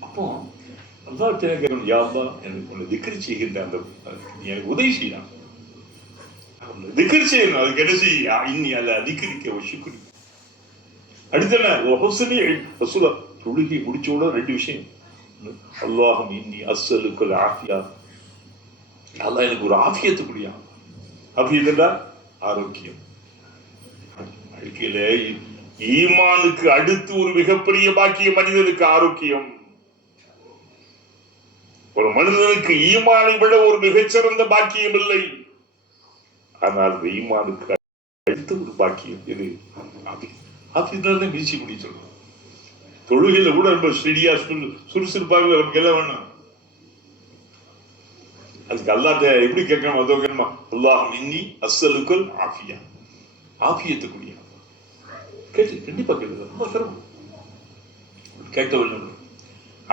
அப்போ அல்லாஹ் யா அல்லாஹ், எனக்கு திக்ர் செய்கின்ற அந்த எனக்கு உதவி செய்யலாம், திக்ர் செய்யணும். அதுக்கு என்ன செய்ய? இன்னி அல்ல திக்ரிக்க ஷுக்ரி. அடுத்த தொழுகை முடிச்சோட 2 விஷயம். அல்லாஹும் இன்னி அஸ்ஸலுக்கல் ஆஃபியா, அல்லாஹ் எனக்கு ஒரு ஆஃபியத்து குடியா. ஆஃபியத்துடா ஆரோக்கியம். வாழ்க்கையில ஈமானுக்கு அடுத்து ஒரு மிகப்பெரிய பாக்கிய மனிதனுக்கு ஆரோக்கியம். ஒரு மனிதனுக்கு ஈமானை விட ஒரு மிகச்சிறந்த பாக்கியம் இல்லை. ஆனால் அந்த ஈமானுக்கு அடுத்த ஒரு பாக்கியம் இது ஆஃபியத்தான் வீழ்ச்சி முடி சொல்றோம். தொழுகையில கூட ரொம்ப ஸ்டெடியா சுறுசுறுப்பாக நமக்கு எல்லாம் வேணும். அதுக்கு அல்லாஹ்ட்ட எப்படி கேட்கணும்? அதோ கேட்கணுமா? அல்லாஹும் இன்னி அஸ்ஸலுக்கல் ஆஃபியா, ஆஃபியத்துக்குரிய கேட்டு கண்டிப்பா கேட்குது. ரொம்ப சிரமம் கேட்கவில்லை.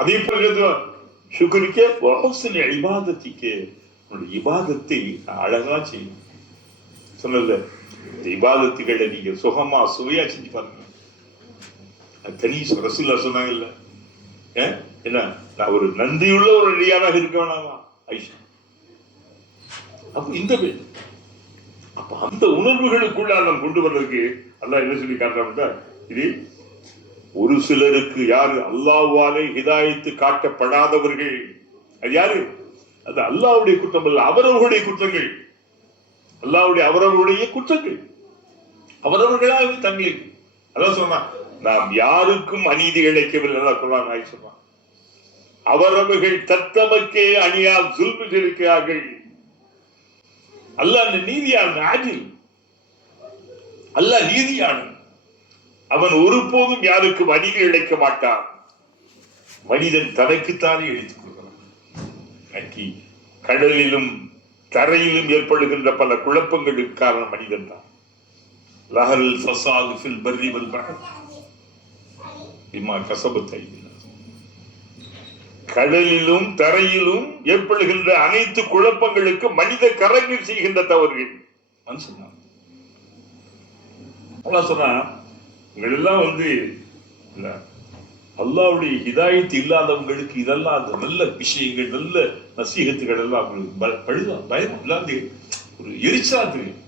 அதே போல சுக்ரிக்க வஹுஸ்னு இபாதத்திக்கு, உன்னுடைய இபாதத்தை அழகா செய்யணும். சொன்னல, இந்த இபாதத்துகளை நீங்க சுகமா சுவையா செஞ்சு பாருங்க. தனி ரசூலுல்லாஹ் சொன்னாங்கல்ல, என்ன நான் ஒரு நன்றியுள்ள ஒரு அடியாராக இருக்க வேணாமா ஐஷா? அப்ப இந்த அப்ப அந்த உணர்வுகளுக்குள்ள நாம் கொண்டு வர்றதுக்கு அல்லாஹ் என்ன சொல்லி காட்டுறாங்க? இது ஒரு சிலருக்கு யாரு அல்லாஹ்வாலே ஹிதாயத்து காட்டப்படாதவர்கள், அது யாரு? அது அல்லாஹ்வுடைய குற்றம் அல்ல, அவரவர்களுடைய குற்றங்கள். அவரவர்களுடைய குற்றங்கள் அவரவர்களாக தங்களுக்கு. அதான் சொன்னா, நாம் யாருக்கும் அநீதி இழைக்கவில்லை குர்ஆன் ஆயத் சொன்னா. அவரவர்கள் தத்தமக்கே அணியால் சுல்மு செலுக்கிறார்கள். அல்லாஹ் நீதியாளன், ஆஜில். அல்லாஹ் நீதியாளன். அவன் ஒருபோதும் யாருக்கும் அநீதி இழைக்க மாட்டான். மனிதன் தனக்குத்தானே இழைத்துக் கொள்கிறான். கடலிலும் தரையிலும் ஏற்படுகின்ற பல குழப்பங்களுக்கு காரணம் மனிதன் தான். லஹல் ஃபஸாது ஃபில் பர்ரி வல் பஹர் பிமா கஸபத் ஐதினா. கடலிலும் தரையிலும் ஏற்படுகின்ற அனைத்து குழப்பங்களுக்கு மனித கரங்கள் செய்கின்ற தவறுகள். மனுஷன் சொன்னா உங்கள் எல்லாம் அல்லாஹ்வுடைய ஹிதாயத் இல்லாதவங்களுக்கு இதெல்லாம் அந்த நல்ல விஷயங்கள், நல்ல நசீகத்துகள் எல்லாம் அவங்களுக்கு பழுதான் பயம் இல்லாத ஒரு எரிச்சலா தெரியும்.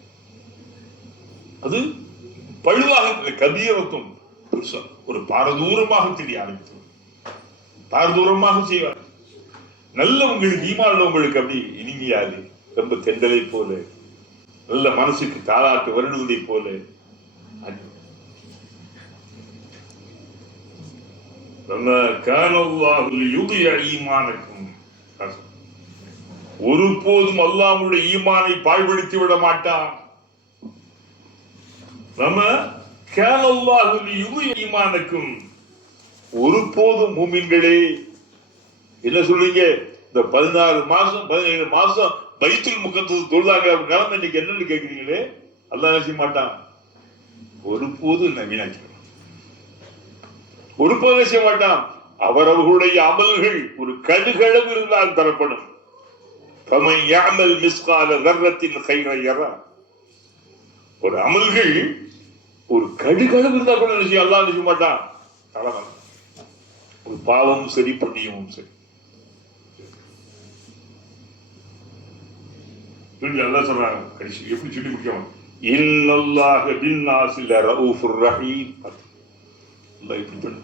அது பழுவாக கபீரத்தும் ஒரு பாரதூரமாக தெரிய ஆரம்பித்தது. பாரதூரமாக செய்வார். நல்லவங்களுக்கு ஈமான் உள்ளவங்களுக்கு அப்படி இனிமையாது, ரொம்ப தெண்டலை போல, நல்ல மனசுக்கு தாளாட்டு வருடுவதை போல. ஒருபோதும் அல்லாஹ்வுடைய ஈமானை பாழ்படுத்தி விட மாட்டான். ஒருபோதும் மூமின்களே என்ன சொல்றீங்க? இந்த 16 மாசம் 17 மாசம் பைத்துல் முகத்தஸ் தொழுதாங்க, கிளம்ப இன்னைக்கு என்னன்னு கேட்கிறீங்களே, அல்லாஹ் செய்ய மாட்டான். ஒருபோதும் வீணாக்கி ஒருபோதும் செய்ய மாட்டான். அவரவர்களுடைய அமல்கள் ஒரு கடுகளவு இருந்தால் தரப்படும். ஒரு அமல்கள் ஒரு கடுகளவு இருந்தா கூட நினைச்சு அல்லாஹ் நினைக்க மாட்டான். ஒரு பாவமும் சரி புண்ணியமும் சரி. அல்லாஹ் சொல்றாங்க கடைசி எப்படி சொல்லி முடிக்கணும்? இன்னல்லாஹ பின்னாஸி லரஊஃபுர் ரஹீம். அல்லாஹ் இப்படி பண்ணு.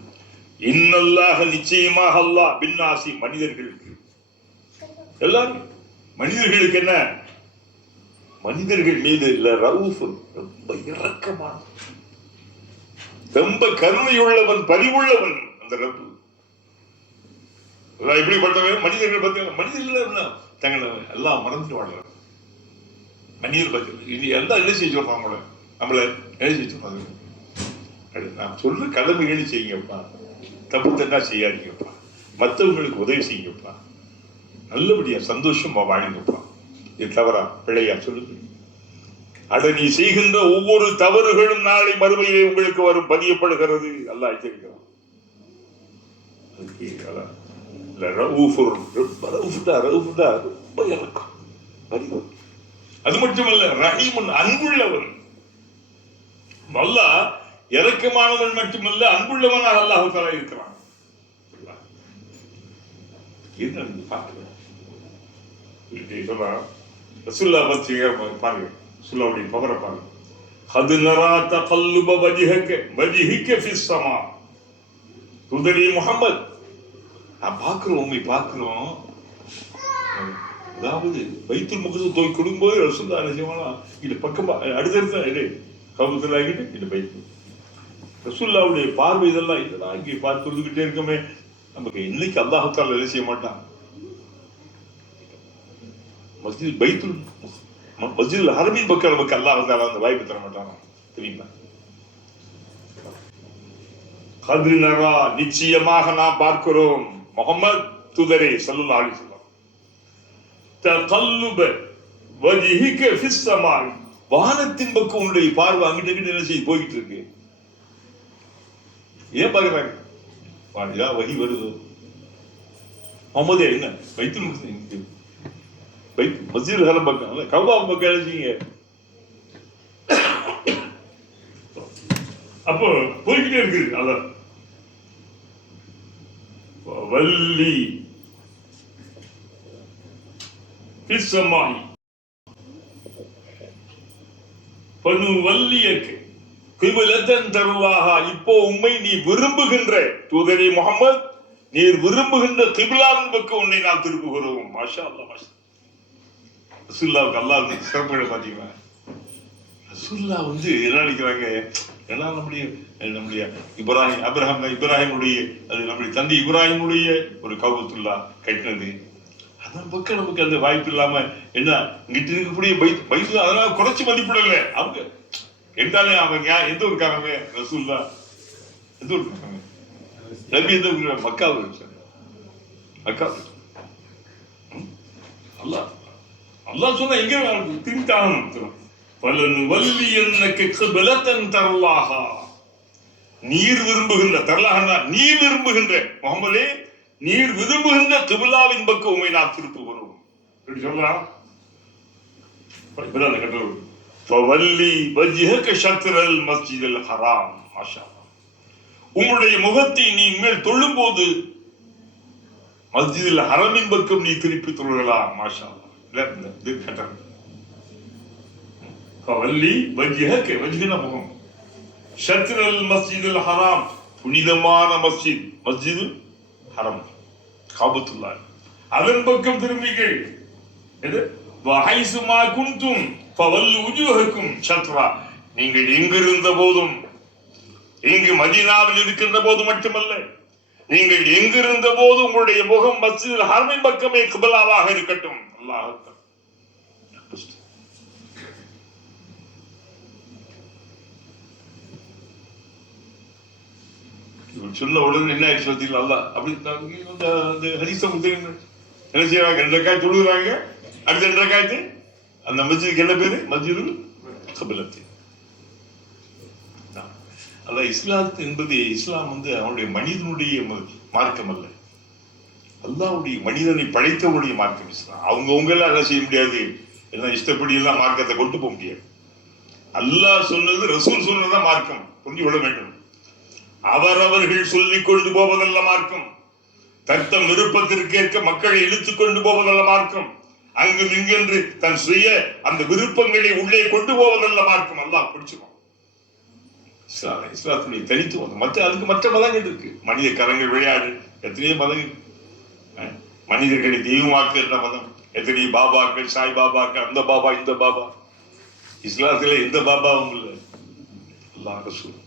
இன்னல்லாஹ நிச்சயமாக அல்லாஹ் பின்னாஸி மனிதர்களுக்கு, எல்லாரும் மனிதர்களுக்கு என்ன? மனிதர்கள் மீது லரஊஃப் ரொம்ப இரக்கமான, ரொம்ப கருணையுள்ளவன், பரிவுள்ளவன் அந்த ரப்பு. எப்படிப்பட்டவன்? மனிதர்கள் பார்த்தீங்கன்னா மனிதர்கள் தங்களை எல்லாம் மறந்துட்டு வாழ்றாங்க. மனிதர் பத்தி எல்லாம் என்ன செய்ய சொல்றாங்க? நம்மள என்ன செய்ய சொல்றாங்க? நான் சொல்ற கடமைகளை செய்யுங்கப்பா, தப்பு தண்டா செய்யாதீங்கப்பா, மற்றவங்களுக்கு உதவி செய்யுங்கப்பா, நல்லபடியா சந்தோஷமா வாழுங்கப்பா. இது தவறா பிழையா சொல்லுங்க? அட நீ செய்கின்ற ஒவ்வொரு தவறுகளும் நாளை மறுமையிலே உங்களுக்கு வரும், பதியப்படுகிறது. அல்லாஹ் எச்சரிக்கிறான். அது மட்டுமல்ல, ரஹீமுன் அன்புள்ளவன். அல்லாஹ் இரக்கமானவன் மட்டுமல்ல, அன்புள்ளவனாக அல்லாஹ் தஆலா இருக்கிறான். என்ன ரசூலுல்லாஹ் பத்தி பாருங்க, ரசூலுல்லாஹ்வுடைய பவரை பாருங்க. قد نرى تقلب وجهك في السماء. தூதரே முஹம்மத், பார்க்கிறோம், உண்மை பார்க்கிறோம். அதாவது பைத்துல் முகத்தை தூக்கி கொடுக்கும்போது ரசூலுல்லாஹ் என்ன செய்வானா, இது பக்கம் அடுத்தடுத்து கபூத்துல ஆகிட்டு இது பைத்து. ரசூலுல்லாஹ்வுடைய பார்வை இதெல்லாம் இதெல்லாம் இங்கே பார்த்து கொடுத்துக்கிட்டே இருக்கமே. நமக்கு இன்னைக்கு அல்லாஹ் தஆலா என்ன செய்ய மாட்டான்? மஸ்ஜித் பைத்துல் மஸ்ஜிதுல் ஹரமின் பக்கம் நமக்கு அல்லாஹ் தஆலா அந்த வாய்ப்பு தர மாட்டானா தெரியுமா? கத் நரா, நிச்சயமாக நாம் பார்க்கிறோம் முஹம்மத் தூதரே ஸல்லல்லாஹு அலைஹி வஸல்லம், தகல்லுப வஜ்ஹிக ஃபிஸ் ஸமாய், வானத்தின் பக்கம் உன்னுடைய பார்வை அங்கிட்ட கிட்ட என்ன செய்து போயிட்டு இருக்கு. ஏன் பார்க்கறாங்க? வானிலா வஹி வருது. முஹம்மதே என்ன பைத்துல் முகத்தஸ் மஸ்ஜிதுல் ஹரம் பக்கம் கஅபா பக்கம் எழுதிங்க. அப்போ போய்கிட்டே இருக்குது. அதான் வல்லி ஃபிஸ் ஸமாய் பனு வல்லியக்கு கிப்லத்தன் தருவாஹா. இப்போ உம்மை நீ விரும்புகின்ற தூதரே முஹம்மத், நீர் விரும்புகின்ற கிப்லாவின் பக்கம் உன்னை நாம் திருப்புகிறோம். மாஷா அல்லாஹ், மாஷா. ரசூலுல்லாஹ்வுக்கு அல்லாஹ் சிறப்புகளை பார்த்தீங்களா? ரசூலுல்லாஹ் என்ன நினைக்கிறாங்க? ஏன்னா நம்முடைய இப்ராஹிம் இப்ராஹிமுடைய, அது நம்முடைய தந்தை இப்ராஹிமுடைய ஒரு கௌபத்துல்லா கட்டினது. அதன் பக்கம் நமக்கு அந்த வாய்ப்பு இல்லாம என்ன இங்கிட்டு இருக்கக்கூடிய பைத்துல்லா அதனால குறைச்சி மதிப்பிடல. அவங்க என்றாலே அவங்க எந்த ஒரு காரணமே ரசூலுல்லாஹ் எந்த ஒரு காரணமே நபி எந்த ஒரு மக்காவில் அல்லாஹ் சொன்னா எங்க திருத்தானம் பலன் வல்லி என்னக்கு கிப்லத்தன் தரலாஹா, நீர் விரும்புகின்ற தரலாஹா, நீ விரும்புகின்ற முஹம்மதே நீர் விரும்புகின்ற கிபிலாவின் பக்கம் உண்மை நாம் திருப்புகிறோம். எப்படி சொல்லலாம்? கட்டளை ஃபவல்லி வஜ்ஹக ஷத்ரல் மஸ்ஜிதுல் ஹராம். மாஷா அல்லாஹ். உங்களுடைய முகத்தை நீ மேல் தொழும்போது மஸ்ஜிதுல் ஹரமின் பக்கம் நீ திருப்பி தொழலாம். மாஷா அல்லாஹ். இது கட்டளை. ஃபவல்லி வஜ்ஹக, வஜ்ஹன முகம், ஷத்ரல் மஸ்ஜிதுல் ஹராம், புனிதமான மஸ்ஜித், மஸ்ஜிதுல் ஹரம், காபத்துல்லாஹ், அதன் பக்கம் திரும்பிகள். எது? வஹைசுமா குன்தும் ஃபவல்லு உஜூஹக்கும் ஷத்ரா. நீங்கள் எங்கிருந்த போதும், இங்கு மதீனாவில் இருக்கின்ற போது மட்டுமல்ல, நீங்கள் எங்கிருந்த போது உங்களுடைய முகம் மஸ்ஜிதுல் ஹரமின் பக்கமே கிப்லாவாக இருக்கட்டும். அல்லாஹ் அக்பர். சொன்ன உடனே என்ன ஆயிடுச்சு பார்த்தீங்களா? அல்லாஹ் அப்படி அந்த ஹதீஸை என்ன செய்யறாங்க? 2 ரக்காத் தொழுகிறாங்க. அடுத்த 2 ரக்காத்து அந்த மஸ்ஜிதுக்கு என்ன பேரு? மஸ்ஜிதுல் கிப்லத்தி. அதான் இஸ்லாம் என்பது, இஸ்லாம் அவனுடைய மனிதனுடைய மார்க்கம் அல்ல, அல்லாஹ்வுடைய மனிதனை படைத்தவனுடைய மார்க்கம் இஸ்லாம். அவங்கவுங்க எல்லாம் என்ன செய்ய முடியாது, எல்லாம் இஷ்டப்படி எல்லாம் மார்க்கத்தை கொண்டு போக முடியாது. அல்லாஹ் சொன்னது, ரசூல் சொன்னதுதான் மார்க்கம். புரிஞ்சு கொள்ள வேண்டும். அவரவர்கள் சொல்லிக் கொண்டு போவதல்ல மார்க்கம். தத்தம் விருப்பத்திற்கேற்க மக்களை இழுத்துக் கொண்டு போவதல்ல மார்க்கம். அங்கு இங்கென்று தன் சுய அந்த விருப்பங்களை உள்ளே கொண்டு போவதல்ல மார்க்கம். அல்லாஹ் பிடிச்சுக்கும். இஸ்லாத்துடைய தனித்துவம். அதுக்கு மற்ற மதங்கள் இருக்கு. மனித கரங்கள் விளையாடு, எத்தனையோ மதங்கள். மனிதர்களை தெய்வமாக்குகின்ற மதம் எத்தனையோ பாபாக்கள், சாய் பாபாக்கள், அந்த பாபா இந்த பாபா. இஸ்லாத்துல எந்த பாபாவும் இல்லை. அல்லாஹ் ரசூல்,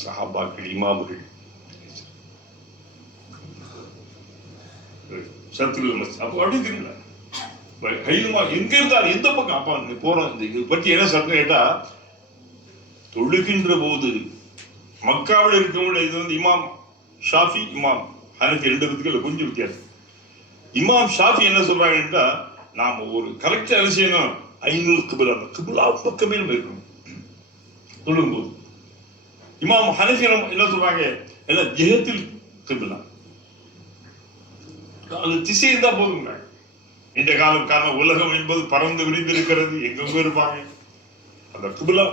சஹாபாக்கள், இமாமுகள். அப்போ அப்படி தெரியல. எங்க இருந்தாலும் எந்த பக்கம் அப்பா போறோம். இது பற்றி என்ன சட்டம் கேட்டா, தொழுகின்ற போது மக்காவில் இருக்கவங்க, இது இமாம் ஷாஃபி, இமாம் ஹனஃபி 2 விதத்துக்கு கொஞ்சம் வித்தியாசம். இமாம் ஷாஃபி என்ன சொல்றாங்கன்னா, நாம ஒரு கரெக்டா என்ன செய்யணும், 500 கிபிலா பக்கமே நம்ம இருக்கணும் தொழுகும் போது. இமாம் ஹனஃபி என்ன சொல்றாங்க, எல்லாம் ஜிஹத்தில் கிபிலா, அது திசை இருந்தா போதுங்க. இந்த காலம் காரணம் உலகம் என்பது பறந்து விரிந்திருக்கிறது, எங்கெங்க இருப்பாங்க அந்த கிபிலா.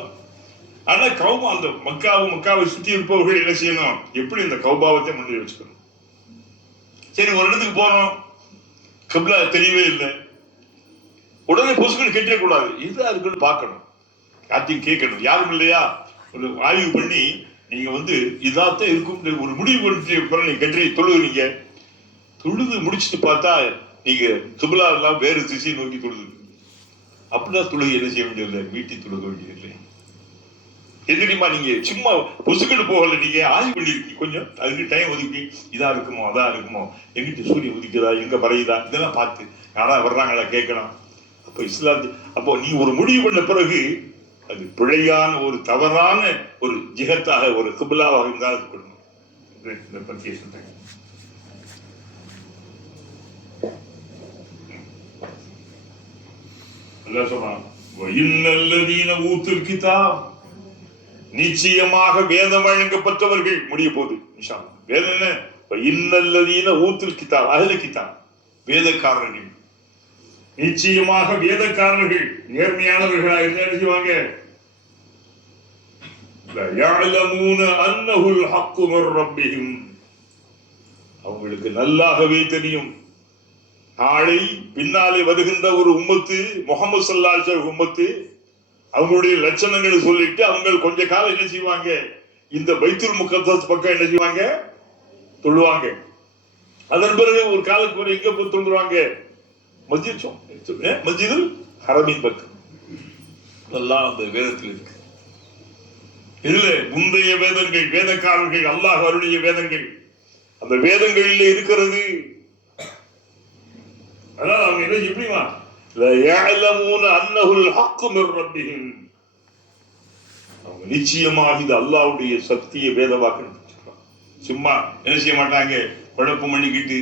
ஆனா கௌபா, அந்த மக்காவை சுற்றி இருப்பவர்கள் என்ன செய்யணும், எப்படி இந்த கௌபாவத்தை முன்னே வச்சுக்கணும். சரி, ஒரு இடத்துக்கு போறோம், கிபிலா தெரியவே இல்லை, உடனே பொசுக்கள் கெட்டே கூடாது, இதா இருக்குன்னு பார்க்கணும், யாத்தையும் கேட்கணும். யாரும் இல்லையா, ஒரு ஆய்வு பண்ணி நீங்க இதாத்தான் இருக்கும் ஒரு முடிவு பண்ணி நீங்க கெட்டே தொழுகிறீங்க. தொழுது முடிச்சுட்டு பார்த்தா நீங்க கிபிலா எல்லாம் வேறு திசையை நோக்கி தொழுது. அப்படிதான் தொழுகை என்ன செய்ய வேண்டியதில்லை, வீட்டை தொழுக வேண்டியதில்லை. எதிரிமா நீங்க சும்மா பொசுக்கிட்டு போகல, நீங்க ஆய்வு பண்ணிருக்கீங்க, கொஞ்சம் அதுக்கு டைம் ஒதுக்கி, இதா இருக்குமோ அதா இருக்குமோ, எங்கிட்ட சூரியன் உதிக்குதா, எங்க பறையுதா, இதெல்லாம் பார்த்து யாரா வர்றாங்களா கேட்கலாம். அப்போ இஸ்லாத்து, அப்போ நீ ஒரு முடிவு பண்ண பிறகு அது பிழையான ஒரு தவறான ஒரு ஜிஹத்தாக ஒரு கிபிலாவாக இருந்தால் இருக்கணும். இதை பற்றி சொல்றேன். அல்லாஹ் சொல்றான், வஇன்னல்லதீன ஊத்துல் கிதாப், நிச்சயமாக வேதம் வழங்கப்பட்டவர்கள். முடிய போகுது இன்ஷா அல்லாஹ். வேதம் என்ன? வஇன்னல்லதீன ஊத்துல் கிதாப், அஹ்ல கிதாப், வேதக்காரர்கள். நிச்சயமாக வேதக்காரர்கள் நேர்மையானவர்களாக இருந்தா என்ன செய்வாங்க, லயஅலமூன அன்னஹுல் ஹக்கு மிர் ரப்பிஹிம், அவங்களுக்கு நல்லாகவே தெரியும் நாளை பின்னாலே வருகின்ற ஒரு உம்மத்து, முஹம்மது ஸல்லல்லாஹு அலைஹி வஸல்லம் உம்மத்து, அவங்களுடைய லட்சணங்களை சொல்லிட்டு அவங்க கொஞ்ச காலம் என்ன செய்வாங்க, இந்த பைத்துல் முகத்தஸ் பக்கம் என்ன செய்வாங்க, தொழுவாங்க. அதன் பிறகு ஒரு காலத்துக்கு ஒரு எங்க போய் தொழுவாங்க, மஸ்ஜிதுல் ஹரமின் பக்கம். எல்லாம் அந்த வேதத்தில் இருக்கு. இதுல முந்தைய வேதங்கள், வேதக்காரர்கள், அல்லாஹ் அருளிய வேதங்கள், அந்த வேதங்களில் இருக்கிறது. அதனால அவங்க என்ன எப்படிமா, அவங்க நிச்சயமாக இது அல்லாஹ்வுடைய சக்தியை வேதவாக்கு சும்மா என்ன செய்ய மாட்டாங்க, குழப்பம் பண்ணிக்கிட்டு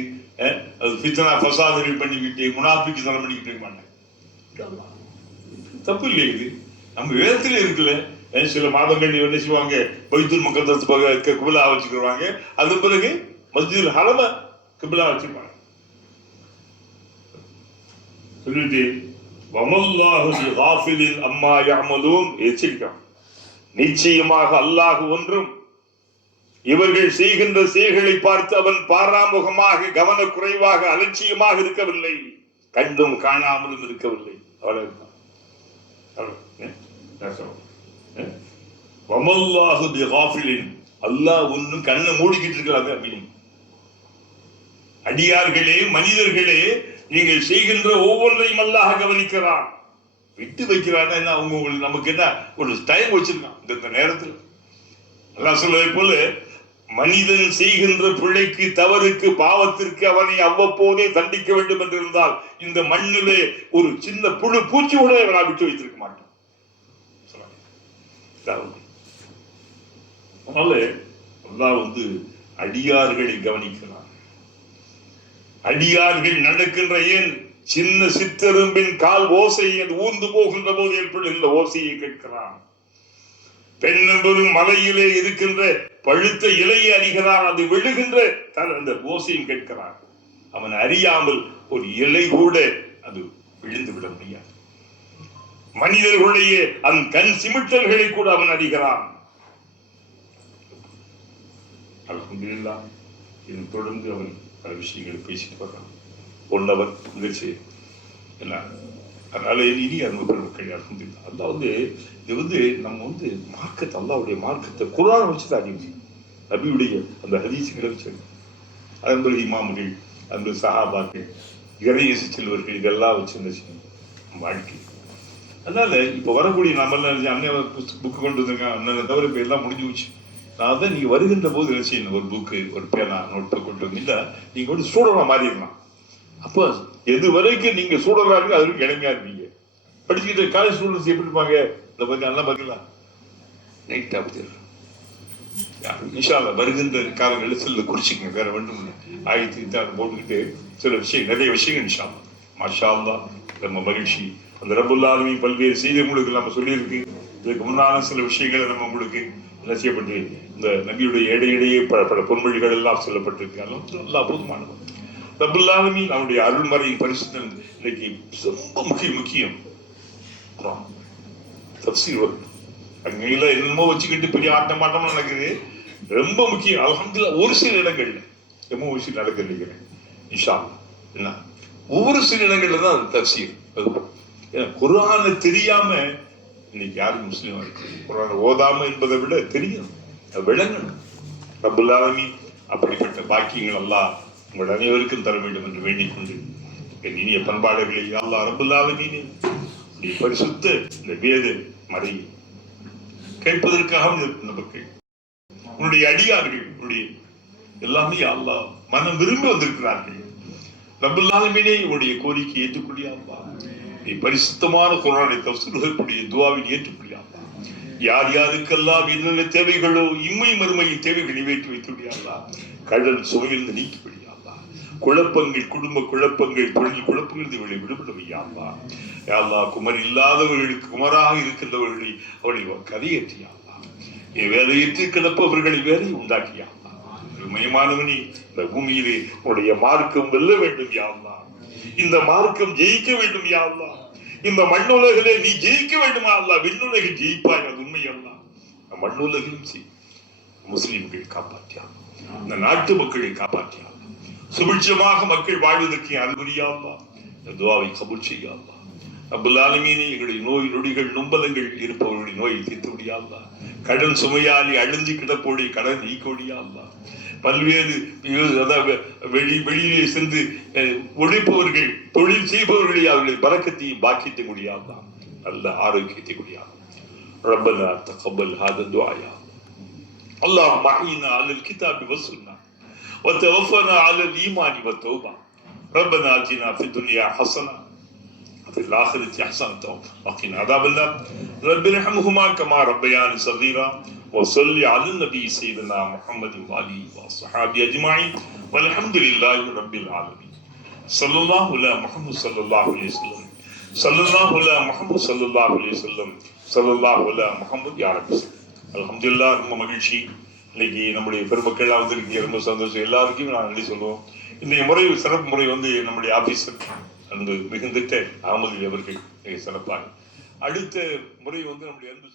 அது ஃபித்னா ஃபசாதுகள் பண்ணிக்கிட்டு முனாஃபிக் தனம் பண்ணிக்கிட்டு இருக்க மாட்டாங்க. தப்பு இல்லையே, இது நம்ம வேதத்துல இருக்குல்ல. சில மாதங்கள் என்ன செய்வாங்க, பைத்துல் முகத்தஸ் கிபிலா வச்சுக்கிடுவாங்க. அது பிறகு மஸ்ஜிதுல் ஹரம கிபிலா வச்சிருப்பாங்க. சொல்லிட்டு வமல்லாஹு பிகாஃபிலின் அம்மா யஅமலூன் எச்சரிக்கை. நிச்சயமாக அல்லாஹ் ஒன்றும் இவர்கள் செய்கின்ற செயல்களை பார்த்து அவன் பாராமுகமாக கவனக்குறைவாக அலட்சியமாக இருக்கவில்லை, கண்டும் காணாமலும் இருக்கவில்லை. அவ்வளவுதான். வமல்லாஹு பிகாஃபிலின், அல்லாஹ் ஒன்றும் கண்ணை மூடிக்கிட்டு இருக்கிறாங்க அப்படின்னு. அடியார்களே, மனிதர்களே, நீங்கள் செய்கின்ற ஒவ்வொன்றையும் அல்லாஹ் கவனிக்கிறான். விட்டு வைக்கிறான்னா என்ன, அவங்க நமக்கு என்ன ஒரு டைம் வச்சிருக்கான். இந்த நேரத்தில் அல்லாஹ் சொல்வதை போல மனிதன் செய்கின்ற பிழைக்கு, தவறுக்கு, பாவத்திற்கு அவனை அவ்வப்போதே தண்டிக்க வேண்டும் என்று இருந்தால் இந்த மண்ணிலே ஒரு சின்ன புழு பூச்சி கூட நான் விட்டு வைத்திருக்க மாட்டேன். அதனால அல்லாஹ் அடியார்களை கவனிக்கிறான். அடியார்கள் நடக்கின்ற ஏன் சின்ன சிற்றெரும்பின் கால் ஓசை அது ஊர்ந்து போகின்ற போது ஏற்படுகின்ற ஓசையை கேட்கிறான். பெண்ணெம்பெரும் மலையிலே இருக்கின்ற பழுத்த இலையை அறிகிறான், அது விழுகின்ற அந்த ஓசையும் கேட்கிறான். அவன் அறியாமல் ஒரு இலை கூட அது விழுந்து விட முடியாது. மனிதர்களுடைய அந்த கண் சிமிட்டல்களை கூட அவன் அறிகிறான். அல்ஹம்துலில்லாஹ். இதன் தொடர்ந்து அவன் பல விஷயங்களை பேசிட்டு வர்றான். ஒன்னவர் நிகழ்ச்சி என்ன, அதனால இனி அன்புகள் அல்ஹம்துலில்லாஹ். அல்லாஹ் இது நம்ம மார்க்கத்தை, அல்லாஹ்வுடைய மார்க்கத்தை குர்ஆனை வச்சு தான் அறிவு. நபியுடைய அந்த ஹதீஸ்களை வச்சு, அதன் பிறகு இமாம்கள், அந்த சஹாபாக்கள், இறையேசு செல்வர்கள், இதெல்லாம் வச்சு வாழ்க்கை. அதனால இப்ப வரக்கூடிய நம்மளாம் அண்ணன் புக்கு கொண்டு வந்திருக்கான், அண்ணன் தவிர இப்ப எல்லாம் முடிஞ்சு வச்சு. நான் தான் நீங்க வருகின்ற போது என்ன செய்யணும், ஒரு புக்கு, ஒரு பேனா, நோட் கொண்டு வந்து இல்ல நீங்க ஸ்டூடெண்டா மாறிடலாம். அப்ப எது வரைக்கும் நீங்க ஸ்டூடெண்டா இருக்கு அது வரைக்கும் இளமையா இருப்பீங்க. படிச்சுக்கிட்டு காலேஜ் ஸ்டூடெண்ட்ஸ் எப்படி இருப்பாங்க, இந்த பத்தி நல்லா பார்க்கலாம். நைட்டா இன்ஷா அல்லாஹ் வருகின்ற காலங்களில் சில குறிச்சிங்க, வேற ஒன்றும் இல்லை. ஆயத்துக்கு போட்டுக்கிட்டு சில விஷயம், நிறைய விஷயங்கள் இன்ஷா அல்லாஹ். மாஷா அல்லாஹ், நம்ம மகிழ்ச்சி. அந்த ரப்புல் ஆலமீன் பல்வேறு செய்திகளுக்கு நம்ம சொல்லியிருக்கு. இதுக்கு முன்னால சில விஷயங்களை நம்ம உங்களுக்கு என்ன செய்யப்பட்டு, இந்த நபியுடைய இடையிடையே பல பொன்மொழிகள் எல்லாம் சொல்லப்பட்டிருக்கு. அல்லாஹ் போதுமானவர். ரப்புல் ஆலமீன் அவனுடைய அருள்மறையின் பரிசுத்தம் இன்னைக்கு ரொம்ப முக்கியம். தஃசீர் வரும் அங்கெல்லாம் என்னமோ வச்சுக்கிட்டு பெரிய ஆட்டம் நடக்குது, ரொம்ப முக்கியம். அல்ஹம்துலில்லாஹ். ஒரு சில இடங்கள்ல ரொம்ப ஒரு சில நடக்குது நினைக்கிறேன் இன்ஷா அல்லாஹ். என்ன ஒவ்வொரு சில இடங்கள்ல தான் அது தஃசீர். குர்ஆனை தெரியாம இன்னைக்கு யாரும் முஸ்லீம் இருக்கு, குர்ஆனை ஓதாம என்பதை விட தெரியும், விளங்கணும். ரப்புல் ஆலமீன் அப்படிப்பட்ட பாக்கியங்கள் அல்லாஹ் உங்கள் அனைவருக்கும் தர வேண்டும் என்று வேண்டிக் கொண்டு என் இனிய பண்பாடுகளை அல்லாஹ் ரப்புல் ஆலமீன் பரிசுத்த இந்த வேத மறை கேட்பதற்காக நமக்கு உன்னுடைய அடியார்கள், உன்னுடைய எல்லாமே அல்லாஹ் மனம் விரும்பி வந்திருக்கிறார்கள். ரப்புல் ஆலமீனே உன்னுடைய கோரிக்கை ஏற்றுக்கொள்ளியா அல்லாஹ். நீ பரிசுத்தமான குர்ஆனை தஃசீருடைய துஆவின் ஏற்றுக்கொள்ளியா அல்லாஹ். யார் யாருக்கெல்லாம் என்னென்ன தேவைகளோ இம்மை மறுமையின் தேவைகளை நிறைவேற்றி வைத்துள்ளியா அல்லாஹ். கடல் சுமையிலிருந்து நீக்கிவிடியா அல்லாஹ். குழப்பங்கள், குடும்ப குழப்பங்கள், தொழில் குழப்பங்கள் இவளை விடுபடுவையா அல்லாஹ். யா அல்லாஹ், குமர் இல்லாதவர்களுக்கு குமராக இருக்கின்றவர்களை அவளை கதையேற்றியா அல்லாஹ். வேலையேற்றி கிடப்பவர்களை வேலை உண்டாக்கியா அல்லாஹ். மயமானவனே, இந்த பூமியிலே உன்னுடைய மார்க்கம் வெல்ல வேண்டும் யா அல்லாஹ். இந்த மார்க்கம் ஜெயிக்க வேண்டும் யா அல்லாஹ். இந்த மண்ணுலகிலே நீ ஜெயிக்க வேண்டுமா அல்லாஹ். விண்ணுலகில் ஜெயிப்பாய், அது உண்மை அல்லாஹ். மண்ணுலகிலும் முஸ்லிம்களை காப்பாற்றியா, இந்த நாட்டு மக்களை காப்பாற்றியா, சுபிட்சமாக மக்கள் வாழ்வதற்கு அறிவுரியா அல்லாஹ். இந்த துஆவை கபூல் செய்யா அல்லாஹ். ரப்புல் ஆலமீனே, எங்களுடைய நோய் நொடிகள் நொம்பலங்கள் இருப்பவர்களுடைய நோயை தீர்த்து விடியா அல்லாஹ். கடன் சுமையாளி அழிஞ்சு கிடப்போடைய கடன் நீக்கோடியா அல்லாஹ். பல்வேறு வெளியிலே சென்று உழைப்பவர்கள், தொழில் செய்பவர்களை அவர்களை பரக்கத்தையும் பாக்கியத்தை முடியாதான், நல்ல ஆரோக்கியத்தை முடியாது. ரப்பனா தகப்பல் ஹாதா துஆ யா அல்லாஹும்ம அஹ்யினா அலல் கிதாபி வஸ்ஸுன்னா வதவஃபனா அலல் ஈமானி வத்தௌபா. ரப்பனா ஆத்தினா ஃபித் துன்யா ஹஸனா وفي الآخرة حسنة وقنا عذاب النار. رب ارحمهما كما ربياني صغيرا. وصل على النبي سيدنا محمد وآله وصحبه أجمعين والحمد لله رب العالمين. صلى الله على محمد صلى الله عليه وسلم. صلى الله على محمد صلى الله عليه وسلم. صلى الله على محمد يا رب. الحمد لله. ரொம்ப மகிழ்ச்சி. இன்னைக்கு நம்முடைய பெருமக்கள் வந்திருக்கீங்க, ரொம்ப சந்தோஷம். எல்லாருக்கும் நான் நன்றி சொல்லுவோம். இந்த முறை சிறப்பு முறை வந்து நம்முடைய ஆபீசர் அன்பு மிகுந்திட்ட அகமது அவர்கள் மிக சிறப்பாக அடுத்த முறை வந்து நம்முடைய அன்பு